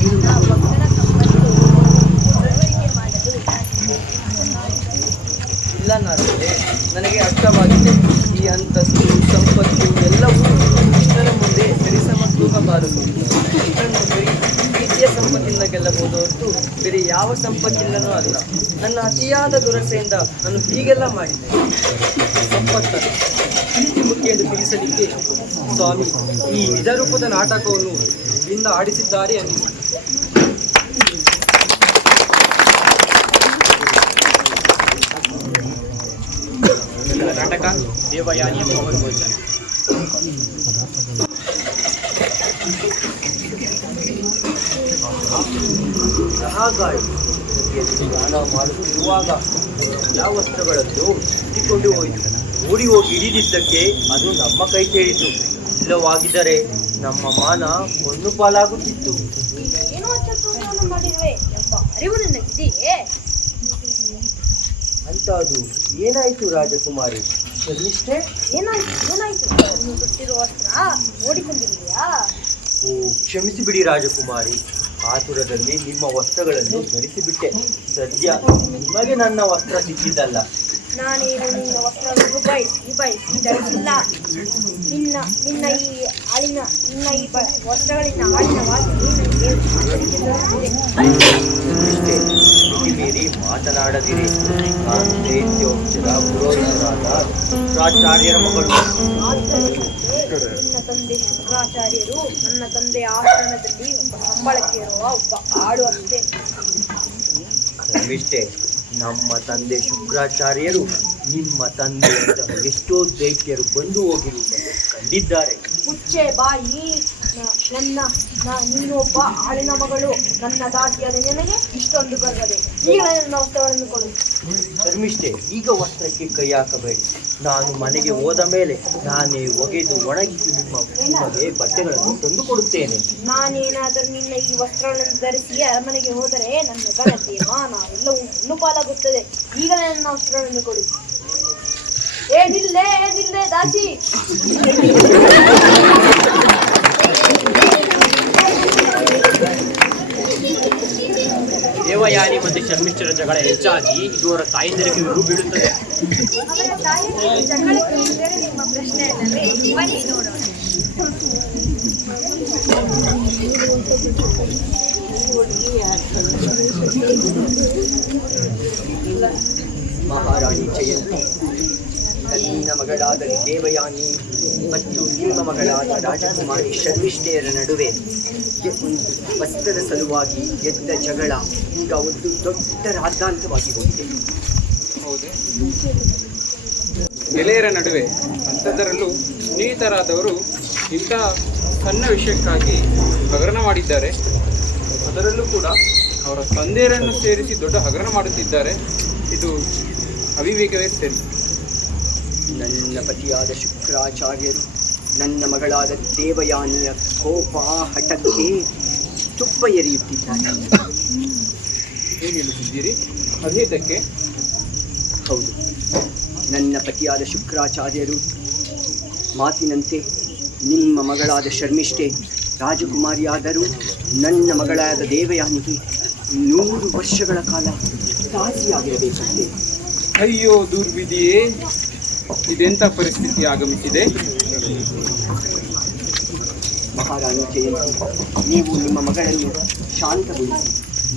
ನಿನ್ನ ಭಕ್ತರ ಸಂಪತ್ತು ಬರುವಳಿಕೆ ಮಾಡಲು ಇಲ್ಲ ನಾರದೆ, ನನಗೆ ಅರ್ಥವಾಗಿದೆ. ಈ ಅಂತಸ್ತು ಸಂಪತ್ತು ಎಲ್ಲವೂ ಕೃಷ್ಣನ ಮುಂದೆ ಸರಿಸಮ ತೂಗಬಾರದು. ಕೃಷ್ಣನು ಬರೀ ಪ್ರೀತಿಯ ಸಂಪತ್ತಿಂದ ಗೆಲ್ಲಬಹುದು ಹೊರತು ಬೇರೆ ಯಾವ ಸಂಪತ್ತಿಂದನೂ ಅಲ್ಲ. ನನ್ನ ಅತಿಯಾದ ದುರಸೆಯಿಂದ ನಾನು ಹೀಗೆಲ್ಲ ಮಾಡಿದೆ. ಸಂಪತ್ತನ್ನು ಪ್ರೀತಿ ಮುಖ್ಯ ಎಂದು ತಿಳಿಸಲಿಕ್ಕೆ ಸ್ವಾಮಿ ಈ ನಿಜರೂಪದ ನಾಟಕವನ್ನು ಇಲ್ಲಿಂದ ಆಡಿಸಿದ್ದಾರೆ ಅನ್ನಿಸುತ್ತದೆ. ನಾಟಕ ದೇವಯಾನಿಯ ಭಾವಗೋಚನ. ಸಹಗಾಳಿ ಸ್ನಾನ ಮಾಡುತ್ತಿರುವಾಗ ಎಲ್ಲ ವಸ್ತ್ರಗಳನ್ನು ಸುತ್ತಿಕೊಂಡು ಹೋಯಿತು. ಓಡಿ ಹೋಗಿ ಹಿಡಿದಿದ್ದಕ್ಕೆ ಅದು ನಮ್ಮ ಕೈ ಸೇರಿತು. ಇಲ್ಲವಾಗಿದ್ದರೆ ನಮ್ಮ ಮಾನ ಒಂದು ಪಾಲಾಗುತ್ತಿತ್ತು. ಏನೋ ಅಚ್ಚುವನ್ನು ಮಾಡಿರುವೆ ಎಂಬ ಅರಿವು ನನಗಿದೆಯೇ? ಅಂತ ಅದು ಏನಾಯಿತು ರಾಜಕುಮಾರಿ? ಶರ್ಮಿಷ್ಠೆ, ಏನಾಯ್ತು? ನೀನು ತೊಟ್ಟಿರುವ ವಸ್ತ್ರ ನೋಡಿಕೊಂಡಿದೆಯಾ? ಓ, ಕ್ಷಮಿಸಿ ಬಿಡಿ ರಾಜಕುಮಾರಿ. ಆತುರದಲ್ಲಿ ನಿಮ್ಮ ವಸ್ತ್ರಗಳನ್ನು ಧರಿಸಿಬಿಟ್ಟೆ. ಸದ್ಯ ನಿಮಗೆ ನನ್ನ ವಸ್ತ್ರ ಸಿಕ್ಕಿದ್ದಲ್ಲ. ನಾನೇನು ನಿನ್ನ ವಸ್ತ್ರವನ್ನು ಬಯಸಿ ಧರಿಸಿಲ್ಲ. ನಿನ್ನ ಈ ವಸ್ತ್ರಗಳಿಂದ ಆಳಿನವಾಗಿ ನನಗೆ ಇಷ್ಟೇ ಮೀರಿ ಮಾತನಾಡದಿರಿ. ನಾನು ದೈತ್ಯೋಕ್ಷರ ಪುರೋಹಿತರಾದ ಶುಕ್ರಾಚಾರ್ಯರ ಮಗಳು. ನಿನ್ನ ತಂದೆ ಶುಕ್ರಾಚಾರ್ಯರು ನನ್ನ ತಂದೆಯ ಆಸ್ಥಾನದಲ್ಲಿ ಒಬ್ಬ ಸಂಬಳಕ್ಕೆ ಇರುವ ಒಬ್ಬ ಆಳು ಅಷ್ಟೇ. ಇಷ್ಟೇ ನಮ್ಮ ತಂದೆ ಶುಕ್ರಾಚಾರ್ಯರು ನಿಮ್ಮ ತಂದೆಯಂತಹ ಎಷ್ಟೋ ದೈತ್ಯರು ಬಂದು ಹೋಗಿರುವುದನ್ನು ಕಂಡಿದ್ದಾರೆ. ಮುಚ್ಚೆ ಬಾಯಿ. ನೀನು ಒಬ್ಬ ಆಳಿನ ಮಗಳು. ನನ್ನ ದಾಸಿಯಾದ ನಿನಗೆ ಇಷ್ಟೊಂದು ಗರ್ವದೆ. ಈಗ ನನ್ನ ವಸ್ತ್ರಗಳನ್ನು ಕೊಡು. ಧರ್ಮಿಷ್ಠೆ, ಈಗ ವಸ್ತ್ರಕ್ಕೆ ಕೈ ಹಾಕಬೇಡಿ. ನಾನು ಮನೆಗೆ ಹೋದ ಮೇಲೆ ನಾನೇ ಒಗೆದು ಒಣಗಿಸಿ ನಿಮಗೆ ಬಟ್ಟೆಗಳನ್ನು ತಂದು ಕೊಡುತ್ತೇನೆ. ನಾನೇನಾದರೂ ನಿನ್ನ ಈ ವಸ್ತ್ರಗಳನ್ನು ಧರಿಸಿ ಅರಮನೆಗೆ ಹೋದರೆ ನನ್ನ ಘನತೆ ಮಾನ ಎಲ್ಲವೂ ಪಾಲಾಗುತ್ತದೆ. ಈಗಲೇ ನನ್ನ ವಸ್ತ್ರಗಳನ್ನು ಕೊಡು. ಏನಿಲ್ಲೇ ದಾಸಿ. ದೇವಯಾನಿ ಮತ್ತು ಶರ್ಮಿಷ್ಠರ ಜಗಳ ಹೆಚ್ಚಾಗಿ ಇವರ ತಾಯಂದಿರಿಗೆ ಬೀಳುತ್ತದೆ. ಅವರ ತಾಯಿಯ ಜಗಳಕ್ಕೆ ಮುಂದೆ ನಿಮ್ಮ ಪ್ರಶ್ನೆ ಅಲ್ಲವೇ? ಬನ್ನಿ ನೋಡೋಣ. ಮಹಾರಾಣಿ ಜಯಂತಿ, ನನ್ನ ಮಗಳಾದ ದೇವಯಾನಿ ಮತ್ತು ನಿಮ್ಮ ಮಗಳಾದ ರಾಜಕುಮಾರಿ ಶರ್ಮಿಷ್ಠೆಯರ ನಡುವೆ ಒಂದು ವಸ್ತ್ರದ ಸಲುವಾಗಿ ಎದ್ದ ಜಗಳ ಈಗ ಒಂದು ದೊಡ್ಡ ರಾದ್ಧಾಂತವಾಗಿ ಹೋಗಿದೆ. ಹೌದು, ಗೆಳೆಯರ ನಡುವೆ ಅಂಥದ್ದರಲ್ಲೂ ಸ್ನೇಹಿತರಾದವರು ಇಂತಹ ಸಣ್ಣ ವಿಷಯಕ್ಕಾಗಿ ಹಗರಣ ಮಾಡಿದ್ದಾರೆ. ಅದರಲ್ಲೂ ಕೂಡ ಅವರ ತಂದೆಯರನ್ನು ಸೇರಿಸಿ ದೊಡ್ಡ ಹಗರಣ ಮಾಡುತ್ತಿದ್ದಾರೆ. ಇದು ಅವಿವೇಕವೇ ಸರಿ. ನನ್ನ ಪತಿಯಾದ ಶುಕ್ರಾಚಾರ್ಯರು ನನ್ನ ಮಗಳಾದ ದೇವಯಾನಿಯ ಕೋಪ ಹಠಕ್ಕೆ ತುಪ್ಪ ಎರೆಯುತ್ತಿದ್ದಾರೆ. ಏನು ಹೇಳುತ್ತಿದ್ದೀರಿ? ಅದೇತಕ್ಕೆ? ಹೌದು, ನನ್ನ ಪತಿಯಾದ ಶುಕ್ರಾಚಾರ್ಯರು ಮಾತಿನಂತೆ ನಿಮ್ಮ ಮಗಳಾದ ಶರ್ಮಿಷ್ಠೆ ರಾಜಕುಮಾರಿಯಾದರೂ ನನ್ನ ಮಗಳಾದ ದೇವಯಾನಿಗೆ 100 ವರ್ಷಗಳ ಕಾಲ ದಾಸಿಯಾಗಿರಬೇಕಂತೆ. ಅಯ್ಯೋ ದುರ್ವಿಧಿಯೇ, ಇದೆಂಥ ಪರಿಸ್ಥಿತಿ ಆಗಮಿಸಿದೆ? ಮಹಾರಾಣಿ ಜಯಂತಿ, ನೀವು ನಿಮ್ಮ ಮಗಳನ್ನು ಶಾಂತಗೊಳಿಸಿ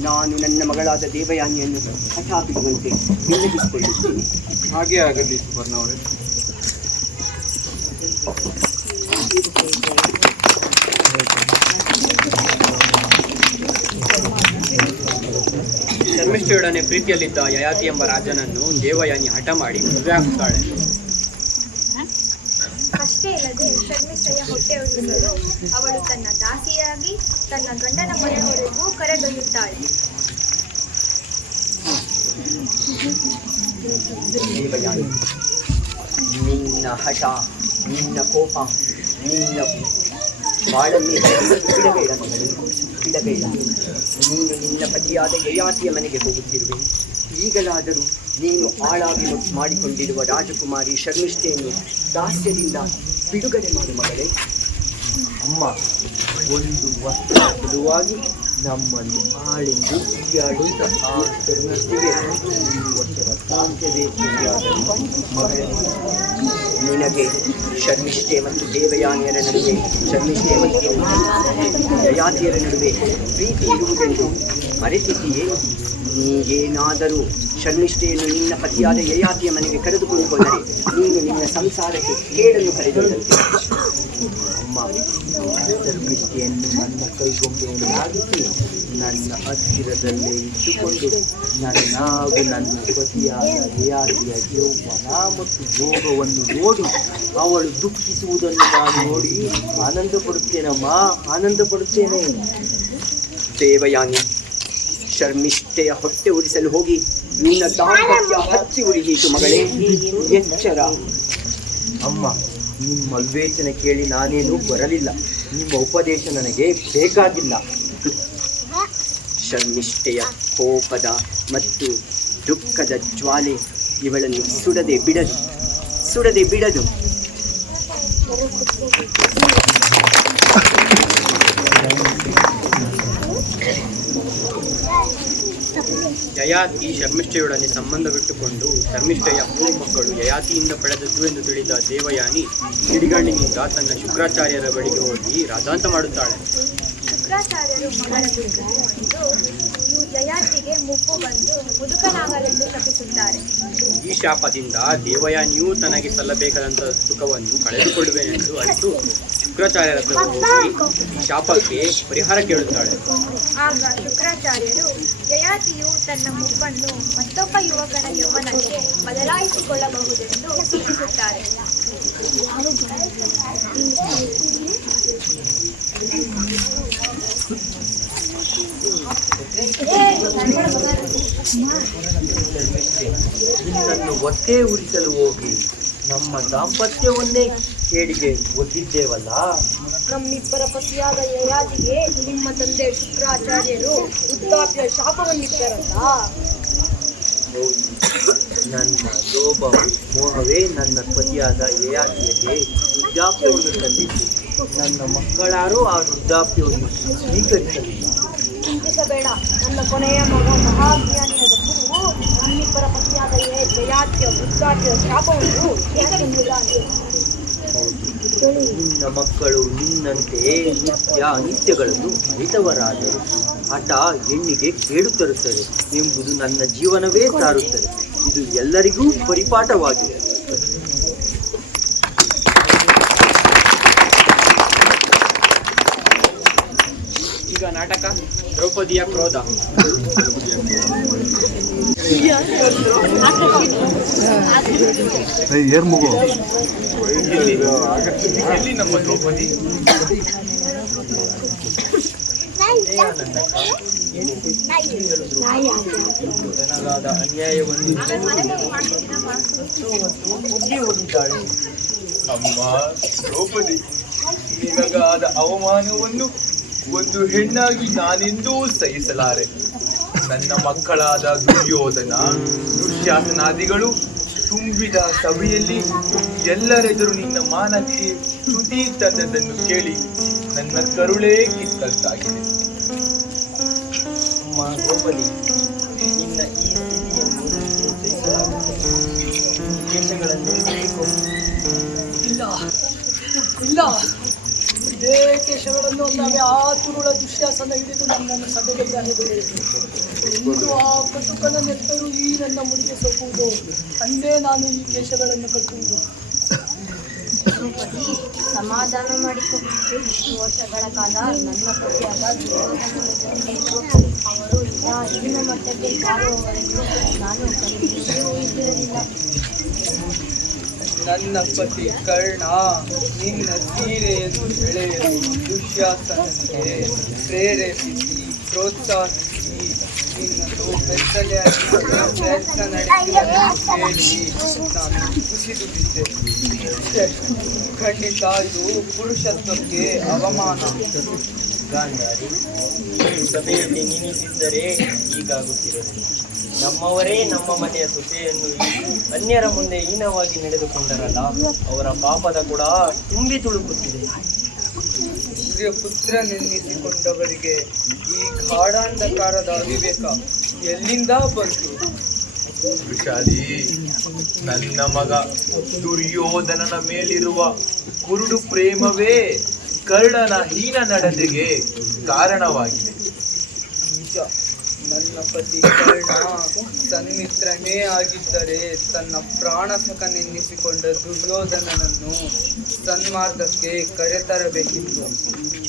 ನಾನು ನನ್ನ ಮಗಳಾದ ದೇವಯಾನಿಯನ್ನು ಹಠ ಬಿಡುವಂತೆ ವಿನಂತಿಸಿಕೊಳ್ಳುತ್ತೇನೆ. ಹಾಗೇ ಆಗಲಿ ಸುವರ್ಣವರೇ. ಶರ್ಮಿಷ್ಠೆಯೊಡನೆ ಪ್ರೀತಿಯಲ್ಲಿದ್ದ ಯಯಾತಿ ಎಂಬ ರಾಜನನ್ನು ದೇವಯಾನಿ ಹಠ ಮಾಡಿ ಮದುವೆ ಆಗುತ್ತಾಳೆ. ಅಷ್ಟೇ ಇಲ್ಲದೆ ಶರ್ಮಿಷ್ಠೆಯ ಹೊಟ್ಟೆ ಉರಿಸಲು ಅವಳು ತನ್ನ ದಾಸಿಯಾಗಿ ತನ್ನ ಗಂಡನ ಮನೆಯವರೆಗೂ ಕರೆದೊಯ್ಯುತ್ತಾಳೆ. ದೇವಯಾನಿ, ನಿನ್ನ ಹಠ, ನಿನ್ನ ಕೋಪ, ನಿನ್ನ ಬಾಳನ್ನೇ ಬಿಡಬೇಡ ಮಗಳು, ಬಿಡಬೇಡ. ನೀನು ನಿನ್ನ ಪತಿಯಾದ ಯಯಾತಿಯ ಮನೆಗೆ ಹೋಗುತ್ತಿರುವೆ. ಈಗಲಾದರೂ ನೀನು ಆಳಾಗಿ ಮಾಡಿಕೊಂಡಿರುವ ರಾಜಕುಮಾರಿ ಶರ್ಮಿಷ್ಠೆಯನ್ನು ದಾಸ್ಯದಿಂದ ಬಿಡುಗಡೆ ಮಾಡು ಮಗಳೇ. ಅಮ್ಮ, ಒಂದು ವಸ್ತ್ರ ಸಲುವಾಗಿ ನಮ್ಮನ್ನು ಆಳಿಂದು ಈಯಾಡುತ್ತ ಆ ಶರ್ಮಿಷ್ಠೆಗೆ 100 ವರ್ಷದ ಸಾಧ್ಯವೇ ಮಗಳೇ. ನಿನಗೆ ಶರ್ಮಿಷ್ಠೆ ಮತ್ತು ದೇವಯಾನಿಯರ ನಡುವೆ, ಶರ್ಮಿಷ್ಠೆ ಮತ್ತು ಯಯಾತಿಯರ ನಡುವೆ ಪ್ರೀತಿ ಇರುವುದೆಂದು ಮರೆತಿದ್ದೀಯೇ? ನೀಗೇನಾದರೂ ಶರ್ಮಿಷ್ಠೆಯನ್ನು ನಿನ್ನ ಪತಿಯಾದ ಯಯಾತಿಯ ಮನೆಗೆ ಕರೆದುಕೊಂಡು ಹೋದರೆ ನೀನು ನಿನ್ನ ಸಂಸಾರಕ್ಕೆ ಕೇಡನ್ನು ಕರೆದೊಯ್ದಂತೆ. ಅಮ್ಮ, ಶರ್ಮಿಷ್ಠೆಯನ್ನು ನನ್ನ ಕೈಗೊಂಬೆಯನ್ನಾಗಿಸಿ ನನ್ನ ಹತ್ತಿರದಲ್ಲೇ ಇಟ್ಟುಕೊಂಡು ನನ್ನ ಪತಿಯಾದ ಯಯಾತಿಯ ಯೌವನ ಮತ್ತು ಭೋಗವನ್ನು ನೋಡಿ ಅವಳು ದುಃಖಿಸುವುದನ್ನು ನಾನು ನೋಡಿ ಆನಂದ ಪಡುತ್ತೇನಮ್ಮ, ಆನಂದ ಪಡುತ್ತೇನೆ. ದೇವಯಾನಿ, ಶರ್ಮಿಷ್ಠೆಯ ಹೊಟ್ಟೆ ಉರಿಸಲು ಹೋಗಿ ನಿನ್ನ ದಾಂಪತ್ಯ ಹಚ್ಚಿ ಉರಿದೀತು ಮಗಳೇ. ಎಚ್ಚರ. ಅಮ್ಮ, ನಿಮ್ಮ ವಿವೇಚನೆ ಕೇಳಿ ನಾನೇನು ಬರಲಿಲ್ಲ. ನಿಮ್ಮ ಉಪದೇಶ ನನಗೆ ಬೇಕಾಗಿಲ್ಲ. ಶರ್ಮಿಷ್ಠೆಯ ಕೋಪದ ಮತ್ತು ದುಃಖದ ಜ್ವಾಲೆ ಇವಳನ್ನು ಸುಡದೆ ಬಿಡದು. ಯಯಾತಿ ಶರ್ಮಿಷ್ಠೆಯೊಡನೆ ಸಂಬಂಧವಿಟ್ಟುಕೊಂಡು ಶರ್ಮಿಷ್ಠೆಯ 3 ಮಕ್ಕಳು ಯಯಾತಿಯಿಂದ ಪಡೆದದ್ದು ಎಂದು ತಿಳಿದ ದೇವಯಾನಿ ಸಿಡಿಗಣ್ಣಿನಿಂದ ತನ್ನ ಶುಕ್ರಾಚಾರ್ಯರ ಬಳಿಗೆ ಹೋಗಿ ರಾಧಾಂತ ಮಾಡುತ್ತಾಳೆ. ಶುಕ್ರಾಚಾರ್ಯರು ಮಗಳ ಇವು ಯಯಾತಿಗೆ ಮುಪ್ಪು ಬಂದು ಮುದುಕನಾಗಲೆಂದು ಶಪಿಸುತ್ತಾರೆ. ಈ ಶಾಪದಿಂದ ದೇವಯಾನಿಯೂ ತನಗೆ ಸಲ್ಲಬೇಕಾದಂಥ ಸುಖವನ್ನು ಕಳೆದುಕೊಳ್ಳುವೆನೆಂದು ಅರಿತು ಶುಕ್ರಾಚಾರ್ಯರ ಹತ್ರ ಹೋಗಿ ಶಾಪಕ್ಕೆ ಪರಿಹಾರ ಕೇಳುತ್ತಾಳೆ. ಆಗ ಶುಕ್ರಾಚಾರ್ಯರು ಯಯಾತಿಯು ತನ್ನ ಮುಪ್ಪನ್ನು ಮತ್ತೊಬ್ಬ ಯುವಕನ ಯೌವನಕ್ಕೆ ಬದಲಾಯಿಸಿಕೊಳ್ಳಬಹುದೆಂದು ಸೂಚಿಸುತ್ತಾರೆ. ನಿನ್ನನ್ನು ಹೊಟ್ಟೆ ಉರಿಸಲು ಹೋಗಿ ನಮ್ಮ ದಾಂಪತ್ಯವನ್ನೇ ಕೇಡಿಗೆ ಒದ್ದಿದ್ದೇವಲ್ಲ. ನಮ್ಮಿಬ್ಬರ ಪತಿಯಾದ ಯಯಾತಿಗೆ ನಿಮ್ಮ ತಂದೆ ಶುಕ್ರಾಚಾರ್ಯರು ವೃದ್ಧಾಪ್ಯ ಶಾಪವನ್ನಿತ್ತರಲ್ಲ. ಹೌದು, ನನ್ನ ಲೋಭ ಮೋಹವೇ ನನ್ನ ಪತಿಯಾದ ಯಯಾತಿಗೆ ವೃದ್ಧಾಪ್ಯವನ್ನು ತಂದಿತ್ತು. ನನ್ನ ಮಕ್ಕಳಾರೂ ಆ ವೃದ್ಧಾಪ್ಯವನ್ನು ಸ್ವೀಕರಿಸಲಿಲ್ಲ. ಚಿಂತಿಸಬೇಡ, ನನ್ನ ಕೊನೆಯ ಮಗ ಮಹಾಜ್ಞಾನಿಯಾದ ಗುರು ನಮ್ಮಿಬ್ಬರ ಪತಿಯಾದ ಯಯಾತಿಯ ವೃದ್ಧಾಪ್ಯ ಶಾಪವನ್ನು ಸ್ವೀಕರಿಸಿದ್ದಾನೆ. ನಿನ್ನ ಮಕ್ಕಳು ನಿನ್ನಂತೆಯೇ ನಿತ್ಯ ಅನಿತ್ಯಗಳನ್ನು ಅರಿತವರಾದರು. ಹಠ ಹೆಣ್ಣಿಗೆ ಕೇಡು ತರುತ್ತದೆ ಎಂಬುದು ನನ್ನ ಜೀವನವೇ ಸಾರುತ್ತದೆ. ಇದು ಎಲ್ಲರಿಗೂ ಪರಿಪಾಠವಾಗಿದೆ. ಈಗ ನಾಟಕ ದ್ರೌಪದಿಯ ಕ್ರೋಧ. ಎಲ್ಲಿ ನಮ್ಮ ದ್ರೌಪದಿ? ನನಗಾದ ಅನ್ಯಾಯವನ್ನು ಒಬ್ಬಿ ಹೋಗಿದ್ದಾಳೆ. ಅಮ್ಮ ದ್ರೌಪದಿ, ನಿನಗಾದ ಅವಮಾನವನ್ನು ಒಂದು ಹೆಣ್ಣಾಗಿ ನಾನೆಂದೂ ಸಹಿಸಲಾರೆ. ನನ್ನ ಮಕ್ಕಳಾದ ದುರ್ಯೋಧನ ದುಶ್ಯಾಸನಾದಿಗಳು ತುಂಬಿದ ಸಭೆಯಲ್ಲಿ ಎಲ್ಲರೆದುರು ನಿನ್ನ ಮಾನಕ್ಕೆ ಚ್ಯುತಿ ತಂದದನ್ನು ಕೇಳಿ ನನ್ನ ಕರುಳೇ ಕಿತ್ತಂತಾಗಿದೆ. ಅಮ್ಮ ದ್ರೌಪದಿ, ನಿನ್ನ ಈ ಸ್ಥಿತಿಯನ್ನು ಸಹಿಸಲಾಗುತ್ತದೆ. ದೇಶಗಳನ್ನು ಇಲ್ಲ, ಇದೇ ಕೇಶಗಳನ್ನು ನಾವೇ ಆ ತುರುಳ ದುಶ್ಯಾಸನ ಹಿಡಿದು ನನ್ನನ್ನು ಸಭೆಗೆ ಎಂದು ಆ ಕಟುಕನ ನೆತ್ತರು ಈ ನನ್ನ ಮುಡಿಗೆ ಸೊಪ್ಪುವುದು, ಅಂದೇ ನಾನು ಈ ಕೇಶಗಳನ್ನು ಕಟ್ಟುವುದು. ಸಮಾಧಾನ ಮಾಡಿಕೊಂಡು ಇಷ್ಟು ವರ್ಷಗಳ ಕಾಲ ನನ್ನ ಪತಿಯಾದ ಅವರು ಇನ್ನ ಮಟ್ಟಕ್ಕೆ ಸಾರುವವರೆಗೂ ನಾನು ಕಲಿಯೂ ಇದ್ದಿರಲಿಲ್ಲ. ನನ್ನ ಪತಿ ಕರ್ಣ ನಿನ್ನ ಸೀರೆಯನ್ನು ಬೆಳೆಯಲು ದುಶ್ಯಾಸನಕ್ಕೆ ಪ್ರೇರೇಪಿಸಿ ಪ್ರೋತ್ಸಾಹಿಸಿ ನಿನ್ನನ್ನು ಬೆತ್ತಲೆಯಾಗಿ ಪ್ರಯತ್ನ ನಡೆಸಿ ನಾನು ಕುಸಿದು ಬಿದ್ದೆ. ಖಂಡಿತ ಇದು ಪುರುಷತ್ವಕ್ಕೆ ಅವಮಾನ. ಗಾಂಧಾರಿ, ಸಭೆಯಲ್ಲಿ ನೀನಿದ್ದರೆ ಹೀಗಾಗುತ್ತಿರಲಿಲ್ಲ. ನಮ್ಮವರೇ ನಮ್ಮ ಮನೆಯ ಸೊಸೆಯನ್ನು ಅನ್ಯರ ಮುಂದೆ ಹೀನವಾಗಿ ನಡೆದುಕೊಂಡರಲ್ಲ, ಅವರ ಪಾಪದ ಕೂಡ ತುಂಬಿ ತುಳುಕುತ್ತಿದೆ. ಪುತ್ರನೆನ್ನಿಸಿಕೊಂಡವರಿಗೆ ಈ ಗಾಢಾಂಧಕಾರದ ಅವಿವೇಕ ಎಲ್ಲಿಂದ ಬಂತು? ವಿಶಾಲಿ, ನನ್ನ ಮಗ ದುರ್ಯೋಧನನ ಮೇಲಿರುವ ಕುರುಡು ಪ್ರೇಮವೇ ಕರ್ಣನ ಹೀನ ನಡತೆಗೆ ಕಾರಣವಾಗಿದೆ. ನಿಜ, ನನ್ನ ಪತಿ ಕರ್ಣ ಸನ್ಮಿತ್ರನೇ ಆಗಿದ್ದರೆ ತನ್ನ ಪ್ರಾಣಸಖನೆನ್ನಿಸಿಕೊಂಡ ದುರ್ಯೋಧನನನ್ನು ಸನ್ಮಾರ್ಗಕ್ಕೆ ಕರೆತರಬೇಕಿತ್ತು.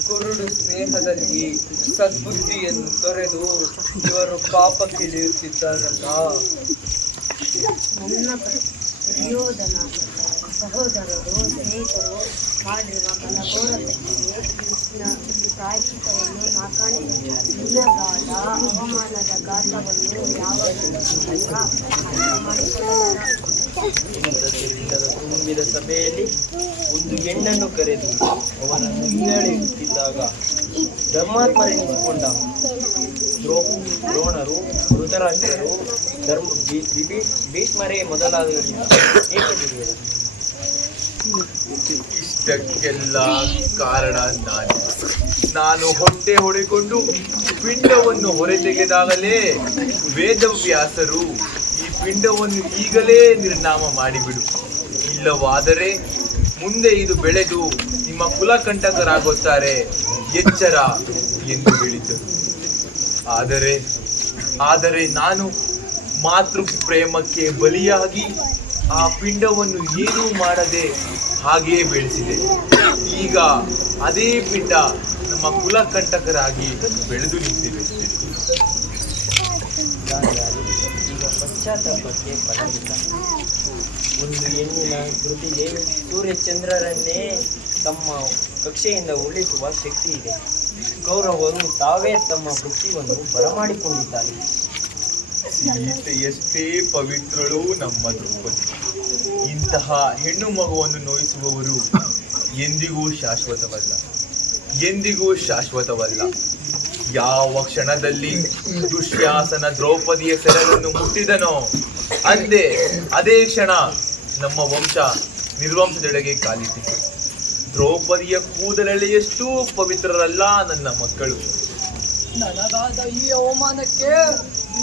ಕುರುಡು ಸ್ನೇಹದಲ್ಲಿ ಸದ್ಬುದ್ಧಿಯನ್ನು ತೊರೆದು ಇವರು ಪಾಪಕ್ಕಿಳಿಯುತ್ತಿದ್ದಾರಲ್ಲ. ನನ್ನ ದುರ್ಯೋಧನ ಸಹೋದರರು ಸ್ನೇಹಿತರು ಮಾಡಿರುವ ಮನಘೋರತೆಗೆ ಪ್ರಾಯಶ್ಚಿತ್ತವನ್ನು ನಾ ಕಾಣಿಸಿದೆ. ನಿನ್ನಗಾದ ಅವಮಾನದ ಗಾತ್ರವನ್ನು ಯಾವ ತುಂಬಿದ ಸಭೆಯಲ್ಲಿ ಒಂದು ಹೆಣ್ಣನ್ನು ಕರೆದು ಅವರನ್ನು ಹೀಯಾಳಿಸುತ್ತಿದ್ದಾಗ ಧರ್ಮಾತ್ಮರೆನಿಸಿಕೊಂಡ ದ್ರೋಣರು, ಧೃತರಾಷ್ಟ್ರರು, ಭೀಷ್ಮರೇ ಮೊದಲಾದವರಿಂದ ಏಕೆ ತಿಳಿಯದು? ಇಷ್ಟಕ್ಕೆಲ್ಲ ಕಾರಣ ನಾನು ಹೊಟ್ಟೆ ಹೊಡೆಕೊಂಡು ಪಿಂಡವನ್ನು ಹೊರತೆಗೆದಾಗಲೇ ವೇದವ್ಯಾಸರು ಈ ಪಿಂಡವನ್ನು ಈಗಲೇ ನಿರ್ನಾಮ ಮಾಡಿಬಿಡು, ಇಲ್ಲವಾದರೆ ಮುಂದೆ ಇದು ಬೆಳೆದು ನಿಮ್ಮ ಕುಲಕಂಟಕರಾಗುತ್ತಾರೆ, ಎಚ್ಚರ ಎಂದು ಹೇಳಿದರು. ಆದರೆ ನಾನು ಮಾತೃ ಪ್ರೇಮಕ್ಕೆ ಬಲಿಯಾಗಿ ಆ ಪಿಂಡವನ್ನು ಏನೂ ಮಾಡದೆ ಹಾಗೆಯೇ ಬೆಳೆಸಿದೆ. ಈಗ ಅದೇ ಪಿಂಡ ನಮ್ಮ ಕುಲಕಂಟಕರಾಗಿ ಬೆಳೆದು ನಿಂತಿದೆ. ಈಗ ಪಶ್ಚಾತ್ತಾಪಕ್ಕೆ ಫಲವಿಲ್ಲ. ಒಂದು ಹೆಣ್ಣಿನ ಕೃತಿಗೆ ಸೂರ್ಯಚಂದ್ರರನ್ನೇ ತಮ್ಮ ಕಕ್ಷೆಯಿಂದ ಉಳಿಸುವ ಶಕ್ತಿ ಇದೆ. ಕೌರವರು ತಾವೇ ತಮ್ಮ ವೃತ್ತಿಯನ್ನು ಬರಮಾಡಿಕೊಂಡಿದ್ದಾರೆ. ಸೀತೆಯಷ್ಟೇ ಪವಿತ್ರಳು ನಮ್ಮ ದ್ರೌಪದಿ. ಇಂತಹ ಹೆಣ್ಣು ಮಗುವನ್ನು ನೋಯಿಸುವವರು ಎಂದಿಗೂ ಶಾಶ್ವತವಲ್ಲ. ಯಾವ ಕ್ಷಣದಲ್ಲಿ ದುಶ್ಯಾಸನ ದ್ರೌಪದಿಯ ಸೆರಗನ್ನು ಮುಟ್ಟಿದನೋ ಅದೇ ಕ್ಷಣ ನಮ್ಮ ವಂಶ ನಿರ್ವಂಶದೆಡೆಗೆ ಕಾಲಿಟ್ಟಿತು. ದ್ರೌಪದಿಯ ಕೂದಲೆಳೆಯಷ್ಟೂ ಪವಿತ್ರರಲ್ಲ ನನ್ನ ಮಕ್ಕಳು. ನನಗಾದ ಈ ಅವಮಾನಕ್ಕೆ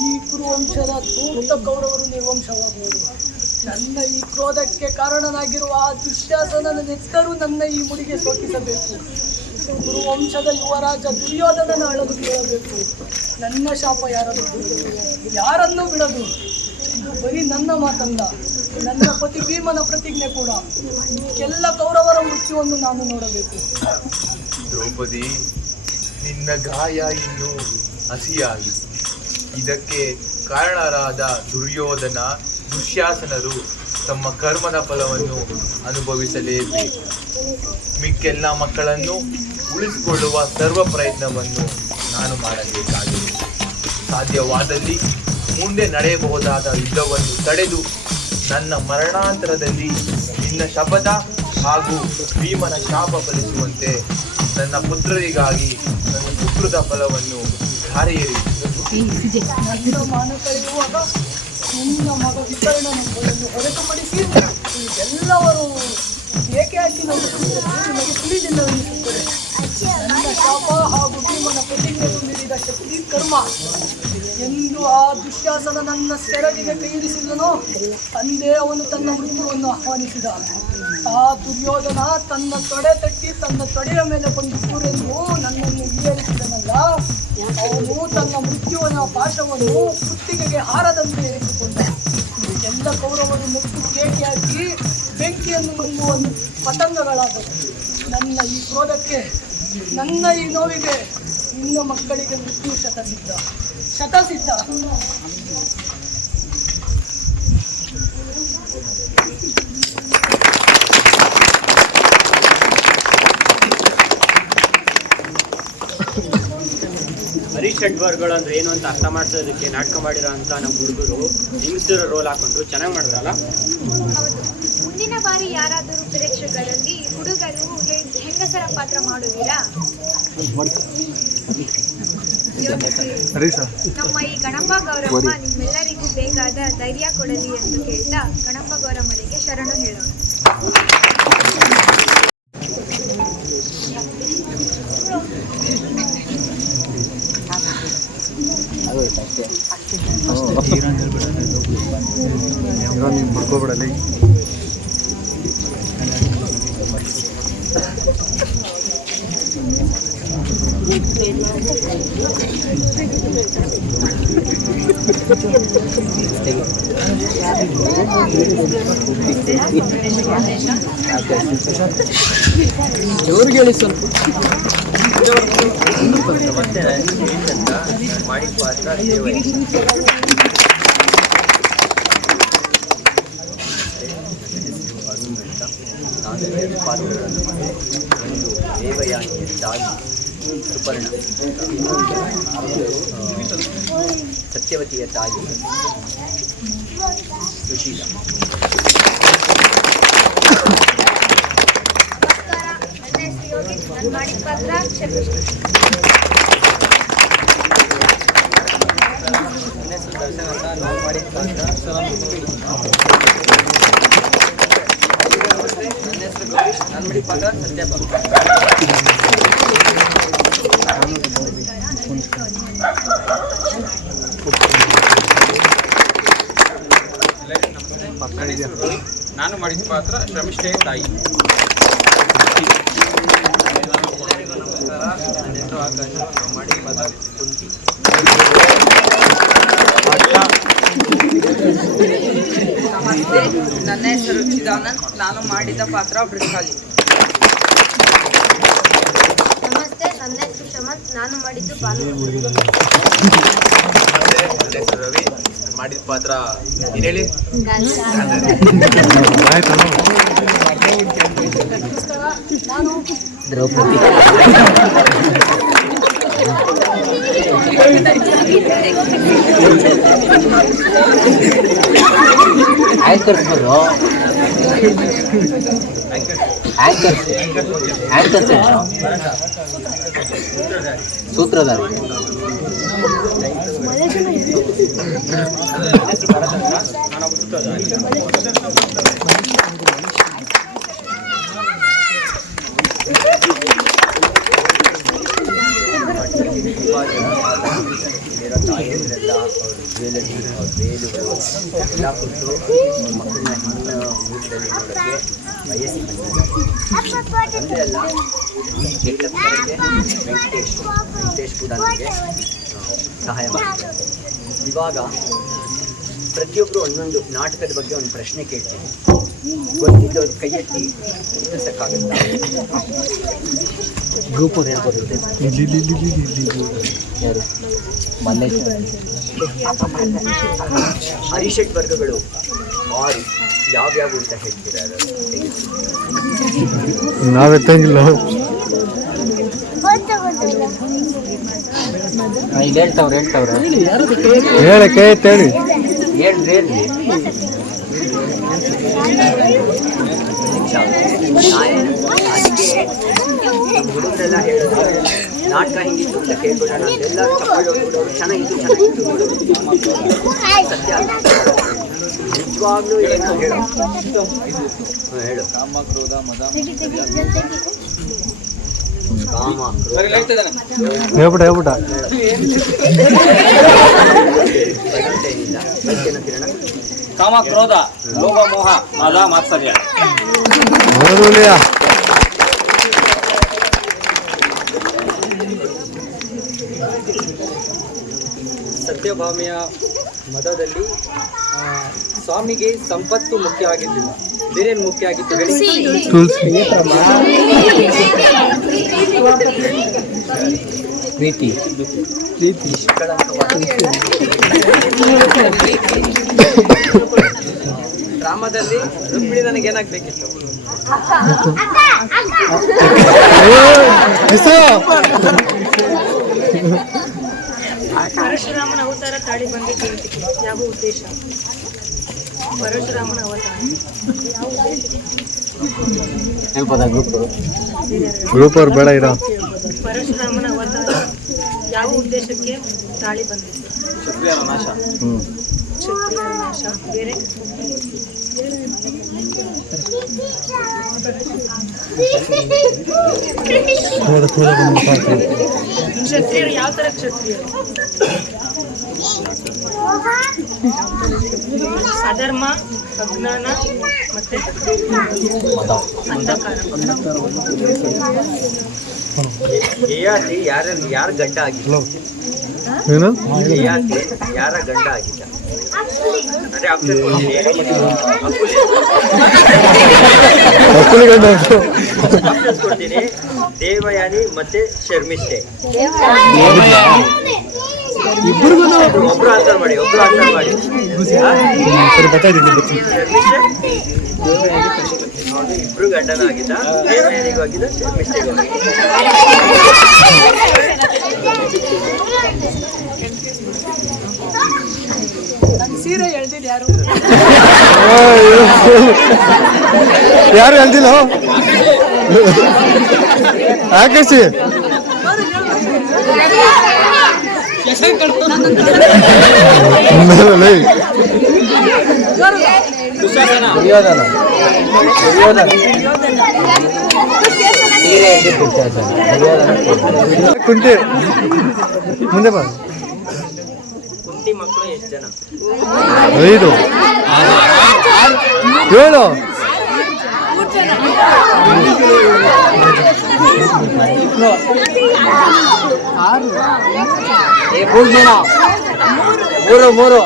ಈ ಕುರುವಂಶದ ಸೂಕ್ತ ಕೌರವರು ನಿರ್ವಂಶವಾಗುವರು. ನನ್ನ ಈ ಕ್ರೋಧಕ್ಕೆ ಕಾರಣನಾಗಿರುವ ಆ ದುಶ್ಯಾಸನನ ನೆತ್ತರೂ ನನ್ನ ಈ ಮುಡಿಗೆ ಸೋಕಿಸಬೇಕು. ಕುರುವಂಶದ ಯುವರಾಜ ದುರ್ಯೋಧನನ ಅಳಲು ಕೇಳಬೇಕು. ನನ್ನ ಶಾಪ ಯಾರನ್ನೂ ಬಿಡದು. ಇದು ಬರೀ ನನ್ನ ಮಾತಲ್ಲ, ನನ್ನ ಪತಿ ಭೀಮನ ಪ್ರತಿಜ್ಞೆ ಕೂಡ. ಎಲ್ಲ ಕೌರವರ ಮೃತ್ಯುವನ್ನು ನಾನು ನೋಡಬೇಕು. ದ್ರೌಪದಿ, ನಿನ್ನ ಗಾಯ ಇನ್ನೂ ಹಸಿಯಾಗಿ. ಇದಕ್ಕೆ ಕಾರಣರಾದ ದುರ್ಯೋಧನ ದುಶ್ಯಾಸನರು ತಮ್ಮ ಕರ್ಮದ ಫಲವನ್ನು ಅನುಭವಿಸಲೇಬೇಕು. ಮಿಕ್ಕೆಲ್ಲ ಮಕ್ಕಳನ್ನು ಉಳಿಸಿಕೊಳ್ಳುವ ಸರ್ವ ಪ್ರಯತ್ನವನ್ನು ನಾನು ಮಾಡಬೇಕಾಗಿದೆ. ಸಾಧ್ಯವಾದಲ್ಲಿ ಮುಂದೆ ನಡೆಯಬಹುದಾದ ಯುದ್ಧವನ್ನು ತಡೆದು ನನ್ನ ಮರಣಾಂತರದಲ್ಲಿ ನಿನ್ನ ಶಪಥ ಹಾಗೂ ಭೀಮನ ಶಾಪ ಫಲಿಸುವಂತೆ ನನ್ನ ಪುತ್ರರಿಗಾಗಿ ನನ್ನ ಸುಕೃತ ಫಲವನ್ನು ಧಾರೆಯೇರಿ. ಮಾನ ಕಳೆಯುವಾಗ ನಿನ್ನ ಮಗ ವಿತರಣೆಯನ್ನು ಹೊರತುಪಡಿಸಿ ಎಲ್ಲವರು ಏಕೆ ಹಾಕಿ ನಿಮಗೆ ತಿಳಿದಿಲ್ಲವೆನಿಸುತ್ತದೆ. ನನ್ನ ಶಾಪ ಹಾಗೂ ಭೀಮನ ಪ್ರತಿಜ್ಞೆಯನ್ನು ಮೀರಿದ ಶಕ್ತಿ ಕರ್ಮ ಎಂದು ಆ ದುಶ್ಯಾಸನ ನನ್ನ ಸೆರಗಿಗೆ ಕೈಯಿರಿಸಿದನೋ ಅಂದೇ ಅವನು ತನ್ನ ಮೃತ್ಯುವನ್ನು ಆಹ್ವಾನಿಸಿದ. ಆ ದುರ್ಯೋಧನ ತನ್ನ ತೊಡೆ ತಟ್ಟಿ ತನ್ನ ತೊಡೆಯ ಮೇಲೆ ಬಂದು ಕೂರೆಂದು ನನ್ನನ್ನು ಈಡೇರಿಸಿದನಲ್ಲ, ಅವನು ತನ್ನ ಮೃತ್ಯುವಿನ ಪಾಶವನ್ನು ಕುತ್ತಿಗೆಗೆ ಹಾರದಂತೆ ಏರಿಸಿಕೊಂಡ. ಎಲ್ಲ ಕೌರವರು ಮುತ್ತು ಕೇಕೆ ಹಾಕಿ ಬೆಂಕಿಯನ್ನು ನುಂಗುವ ಪತಂಗಗಳಾದವು. ನನ್ನ ಈ ಕ್ರೋಧಕ್ಕೆ, ನನ್ನ ಈ ನೋವಿಗೆ ನಿನ್ನ ಮಕ್ಕಳಿಗೆ ಮೃತ್ಯು ಶತಸಿದ್ಧ. ಹರಿಷಡ್ವರ್ಗಳು ಅಂದ್ರೆ ಏನು ಅಂತ ಅರ್ಥ ಮಾಡಿಸೋದಕ್ಕೆ ನಾಟಕ ಮಾಡಿರೋ ಅಂತ ನಮ್ಮ ಹುಡುಗರು ಹೆಂಗಸರ ರೋಲ್ ಹಾಕೊಂಡು ಚೆನ್ನಾಗಿ ಮಾಡಿದ್ರಲ್ಲ. ಹೌದು, ಮುಂದಿನ ಬಾರಿ ಯಾರಾದರೂ ಪ್ರೇಕ್ಷಕರಲ್ಲಿ ಹುಡುಗರು ಹೆಂಗಸರ ಪಾತ್ರ ಮಾಡುವಿರಾ? ನಮ್ಮ ಈ ಗಣಪ ಗೌರಮ್ಮ ನಿಮ್ಮೆಲ್ಲರಿಗೂ ಬೇಕಾದ ಧೈರ್ಯ ಕೊಡಲಿ ಎಂದು ಕೇಳ್ತಾ ಗಣಪ ಗೌರಮ್ಮನಿಗೆ ಶರಣು ಹೇಳೋಣ. ಜೋರಿಗೆ ಹೇಳಿ ಸ್ವಲ್ಪ. ಮಾಡಿ ಪಾತ್ರ ದೇವಯ್ಯ. ನಾನು 2 ಪಾತ್ರಗಳನ್ನು ಮಾಡಿ, ಒಂದು ದೇವಯಾನಿಯ ತಾಯಿ ಸುಪರ್ಣ, ಇನ್ನೊಂದು ಸತ್ಯವತಿಯ ತಾಯಿ ಸುಶೀಲ. ನನ್ನ ಹೆಸರು ಯೋಗಿ, ನಾನು ಮಾಡಿದ ಪಾತ್ರ ಶರ್ಮಿಷ್ಠ. ನನ್ನ ಹೆಸರು ದರ್ಶನ್ ಅಂತ, ನಾನು ಮಾಡಿದ ಪಾತ್ರ. ನನ್ನ ಹೆಸರು ನಾನು ಮಾಡಿದ ಪಾತ್ರ ಸತ್ಯಭಾಮ. ನನ್ನ ಹೆಸರು ರವಿ. ನಾನು ಮಾಡಿದ ಪಾತ್ರ ಶ್ರಮಿಷ್ಠೆಯ ತಾಯಿ. ಎಲ್ಲರಿಗೂ ನಮಸ್ಕಾರ. ನನ್ನ ಹೆಸರು ಆಕಾಶ. ನಾನು ಮಾಡಿದ ಪಾತ್ರ ಕುಂತಿ. ನಮಸ್ತೆ, ನನ್ನ ಹೆಸರು ಚಿದಾನಂದ್. ನಾನು ಮಾಡಿದ ಪಾತ್ರ ವೃಷಾಲಿ. ನಮಸ್ತೆ, ನನ್ನ ಹೆಸರು ಶಮಂತ್. ನಾನು ಮಾಡಿದ್ದು ಭಾನುಮತಿ. ನನ್ನ ಹೆಸರು ರವಿ. ನಾನು ಮಾಡಿದ ಪಾತ್ರ ಏನು ಹೇಳಿ? ದ್ರೌಪದಿ. ಆಂಕರ್ಸ್ ಬರೋ ಆಂಕರ್ಸ್ ಸೂತ್ರಧಾರಿ. ಇಲ್ಲಿರೋ ತಾಯಂದಿರೆಲ್ಲ ಅವ್ರ ಜ್ಯುವೆಲರಿ, ಅವ್ರ ಬೇಲುಗಳು ಎಲ್ಲ ಕೊಟ್ಟು ಮಕ್ಕಳನ್ನ ಹೆಣ್ಣು ಊಟದಲ್ಲಿ ನೋಡೋಕ್ಕೆ ಬಯಸಿ ಬಂದಿದ್ದಾರೆ. ಒಂದೇ ಅಲ್ಲ, ಈ ಗೆಟಪ್ಗಳಿಗೆ ವೆಂಕಟೇಶ್ ಕೂಡ ನನಗೆ ಸಹಾಯ ಮಾಡಿದ್ದಾರೆ. ಇವಾಗ ಪ್ರತಿಯೊಬ್ಬರು ಒಂದೊಂದು ನಾಟಕದ ಬಗ್ಗೆ ಒಂದು ಪ್ರಶ್ನೆ ಕೇಳ್ತೀನಿ. ಗೊತ್ತಿದ್ದವ್ರು ಕೈ ಎತ್ತಿ ಉತ್ತರಿಸಕ್ಕಾಗುತ್ತಾ? ಗ್ರೂಪ್ ಅವ್ರು ಹೇಳ್ಬೋದು. ಯಾರು? ಮಲ್ಲೇಶ್. ಹರಿಷಟ್ ವರ್ಗಗಳು 6 ಯಾವ್ಯಾವ ಅಂತ ಹೇಳ್ತೀರಾ? ನಾವೆತ್ತಂಗಿಲ್ಲ. ಇಲ್ಲಿ ಹೇಳ್ತಾವ್ರೆ ಹೇಳಿ ಕೈ ಎತ್ತೇಳಿ. ಹೇಳ್ರಿ. ಅದಕ್ಕೆ ಹುಡುಗರೆಲ್ಲ ಹೇಳೋದು ನಾಟಕ ಹಿಂಗಿತ್ತು ಅಂತ ಕೇಳ್ಬಿಡೋಣ. ಎಲ್ಲರೂ ಚಪ್ಪಾಳೆ ಹೊಡ್ಬಿಡೋರು, ಚೆನ್ನಾಗಿತ್ತು ಸತ್ಯ ನಿಜವಾಗ್ಲೂ ಏನು ಹೇಳು. ಹೇಳು. ಕಾಮ ಕ್ರೋಧ ಮದ ಹೇಳ್ಬಿಟ್ಟ ಕಾಮ ಕ್ರೋಧ ಲೋಭ ಮೋಹ ಮದ ಮಾತ್ಸರ್ಯ. ಸತ್ಯಭಾಮೆಯ ಮದದಲ್ಲಿ ಸ್ವಾಮಿಗೆ ಸಂಪತ್ತು ಮುಖ್ಯ ಆಗಿದ್ದಿಲ್ಲ, ಬೇರೇನು ಮುಖ್ಯ ಆಗಿತ್ತು ಹೇಳಿ? ಪ್ರೀತಿ. ಡ್ರಾಮಾದಲ್ಲಿ ರುಕ್ಮಿಣಿ ನನಗೆ ಏನಾಗಬೇಕಿತ್ತು? ಪರಶುರಾಮನ ಅವತಾರ ತಾಳಿ ಬಂದಿದ್ದು ಯಾವ ಉದ್ದೇಶ? ಪರಶುರಾಮನ ಅವತಾರ ಯಾವ ಹೇಳ್ಬೋದಾ? ಗ್ರೂಪ್ ಅವ್ರು ಬೇಡ ಇರೋ. ಪರಶುರಾಮನ ಅವತಾರ ಯಾವ ಉದ್ದೇಶಕ್ಕೆ ತಾಳಿ ಬಂದಿತ್ತು? ಕ್ಷತ್ರಿಯರ ನಾಶ. ಕ್ಷತ್ರಿಯರ ನಾಶ. ಬೇರೆ? ಕ್ಷತ್ರಿಯರು ಯಾವ ತರ ಕ್ಷತ್ರಿಯರು? ಅಧರ್ಮ, ಅಜ್ಞಾನ ಮತ್ತೆ ಅಂಧಕಾರ. ಯಯಾತಿ ಯಾರ ಗಂಡ ಆಗಿಲ್ಲ? ಏನು? ಯಯಾತಿ ಯಾರ ಗಂಡ ಆಗಿಲ್ಲ? ಅದೇ ಆಪ್ಷನ್ ಕೊಡ್ತೀನಿ. ದೇವಯಾನಿ ಮತ್ತೆ ಶರ್ಮಿಷ್ಠೆ. ಒಬ್ರು ಆನ್ಸರ್ ಮಾಡಿ. ಇಬ್ರು ಗಂಡನ ಆಗಿದ್ದ. ದೇವಯಾನಿಗೂ ಆಗಿದ್ದ, ಶರ್ಮಿಷ್ಠೆಗೂ ಸೀರೆ ಹೇಳ್ತಿದ್ ಯಾರು? ಯಾರು ಹೇಳ್ತಿಲ್ಲ. ಆಕಾಶಿ ದುಶ್ಯಾಸನ. ದುರ್ಯೋಧನ. ಕುಂತಿ ಮುಂದೆ ಬಾ. ಕುಂಟಿ ಮಕ್ಕಳು ಎಷ್ಟು ಜನ? 5 7 ಮೂರು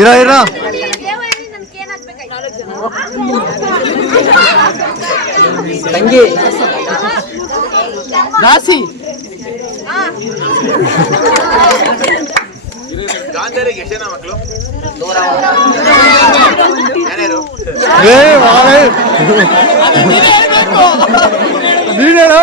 ಇರ ತಂಗಿ ದಾಸಿ ಗಾಂಧಾರಿಗೆ ಎಷ್ಟು ಜನ ಮಕ್ಕಳು? ಯಾರ್ಯಾರು? ಏ ಮಾರೇ ನೀನ್ ಹೇಳು.